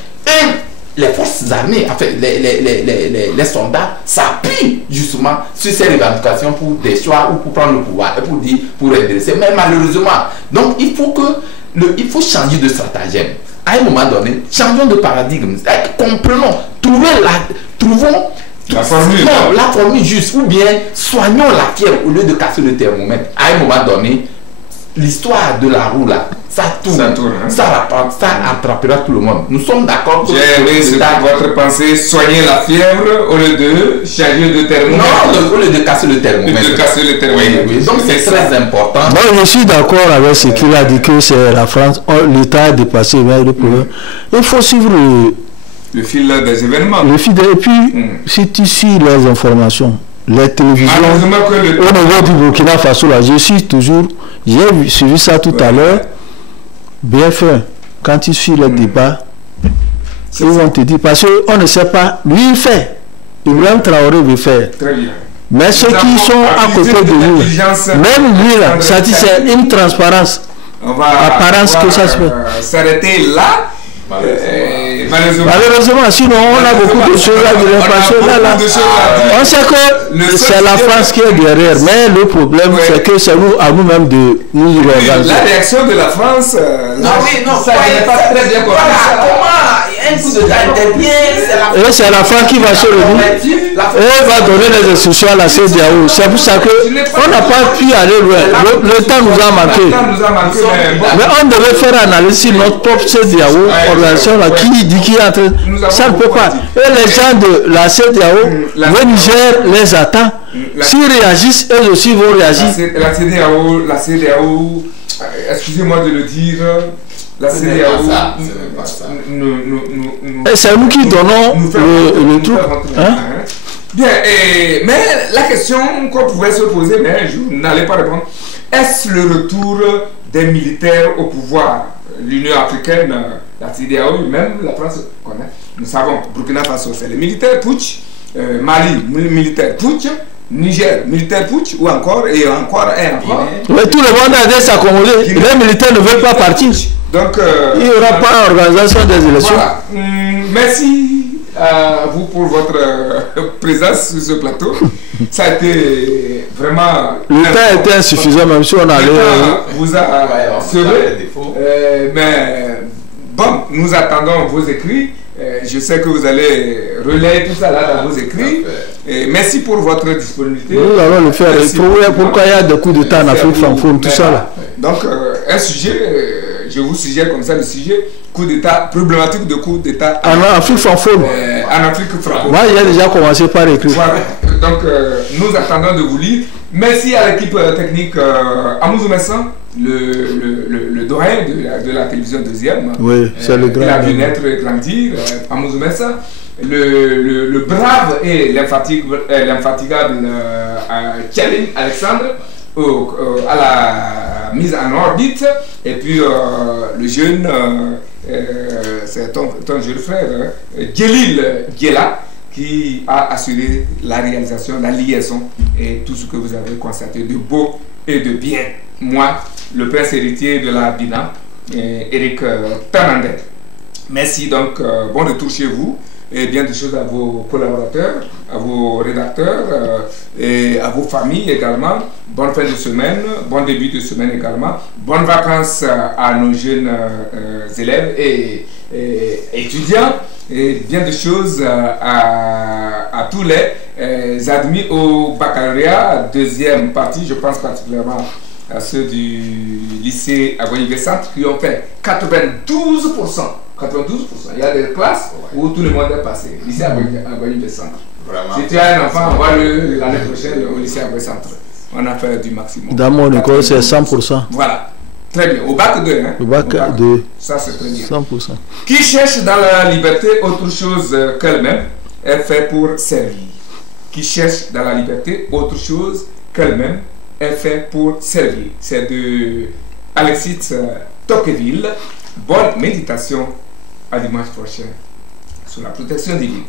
les forces armées, en fait, les soldats s'appuient justement sur ces revendications pour des choix ou pour prendre le pouvoir et pour redresser. Mais malheureusement, donc il faut changer de stratagème. À un moment donné, changeons de paradigme. Comprenons, trouvons la formule juste, ou bien soignons la pierre au lieu de casser le thermomètre. À un moment donné, l'histoire de la roue là, ça tourne, ça attrapera tout le monde. Nous sommes d'accord que c'est votre pensée, soigner la fièvre au lieu de changer de thermomètre. Non, au lieu de casser le thermomètre. Oui. Donc c'est très important. Moi je suis d'accord avec ce qu'il a dit que c'est la France, l'État a dépassé le problème. Il faut suivre le fil des événements. Et puis, si tu suis les informations, les télévisions, au niveau du Burkina Faso, là, j'ai suivi ça tout à l'heure, bien fait, quand tu suis le débat, ils vont te dire, parce qu'on ne sait pas, lui il fait, Ibrahim Traoré veut faire. Très bien. Mais ceux qui sont à côté de nous, même lui là, ça dit c'est une transparence. On va apparence que ça se fait. S'arrêter là. Malheureusement, sinon on a beaucoup de choses à dire parce que là, on sait que c'est la France qui est derrière, mais le problème c'est que c'est nous à nous-mêmes de nous organiser. La réaction de la France, ça n'est pas très bien compris. Un coup de intervient, c'est la France qui va se réunir et va donner les instructions à la CEDEAO. C'est pour ça qu'on n'a pas pu aller loin. Le temps nous a manqué. Mais on devait faire analyse sur notre propre CEDEAO, organisation là, qui dit qu'il est en train. Ça ne peut pas. Et les gens de la CEDEAO, le Niger les attend. S'ils réagissent, eux aussi vont réagir. La CEDEAO, excusez-moi de le dire, la CEDEAO, c'est nous qui donnons le truc. Bien, mais la question qu'on pouvait se poser, mais je n'allais pas répondre, est-ce le retour des militaires au pouvoir? L'Union africaine, la CEDEAO, même la France connaît. Nous savons, Burkina Faso, c'est les militaires putsch. Mali, militaire putsch, Niger, militaire putsch, ou encore, et encore, et encore. Oui, tout le monde a des Congolais. Les militaires ne veulent pas partir. Donc, il n'y aura pas d'organisation des élections. Voilà. Merci à vous pour votre présence sur ce plateau. Ça a été vraiment... Le temps était insuffisant, même si on allait... vous a sauvé. Mais bon, nous attendons vos écrits. Je sais que vous allez relayer tout ça là dans vos écrits. Et merci pour votre disponibilité. Nous allons le faire. Pourquoi il y a des coups d'État en Afrique francophone, tout ça là. Donc, un sujet, je vous suggère comme ça le sujet, coup d'État, problématique de coup d'État en Afrique francophone. En Afrique francophone. Moi, j'ai déjà commencé par écrire. Voilà. Donc, nous attendons de vous lire. Merci à l'équipe technique Amouzou Messan, le doyen de la télévision deuxième. Oui, c'est le grand. Il a vu naître et grandir, Amouzou Messan. Le brave et l'infatigable Tchalin Alexandre à la mise en orbite. Et puis le jeune, c'est ton jeune frère, Djelil Djela, qui a assuré la réalisation, la liaison et tout ce que vous avez constaté de beau et de bien. Moi, le prince héritier de la Bina, Eric Tanandé. Merci donc, bon retour chez vous et bien des choses à vos collaborateurs, à vos rédacteurs et à vos familles également. Bonne fin de semaine, bon début de semaine également. Bonnes vacances à nos jeunes élèves et étudiants. Et bien de choses à tous les admis au baccalauréat, deuxième partie, je pense particulièrement à ceux du lycée Agoyibé Centre qui ont fait 92%. 92%. Il y a des classes où tout le monde est passé. Lycée Agoyibé Centre. Si tu as un enfant, envoie-le l'année prochaine au lycée Agoyibé Centre. On a fait du maximum. Dans mon école, c'est 100%. Voilà. Très bien. Au bac 2, hein? Au bac 2. Ça, c'est très bien. 100%. Qui cherche dans la liberté autre chose qu'elle-même est fait pour servir. Qui cherche dans la liberté autre chose qu'elle-même est fait pour servir. C'est de Alexis Tocqueville. Bonne méditation. À dimanche prochain. Sous la protection divine.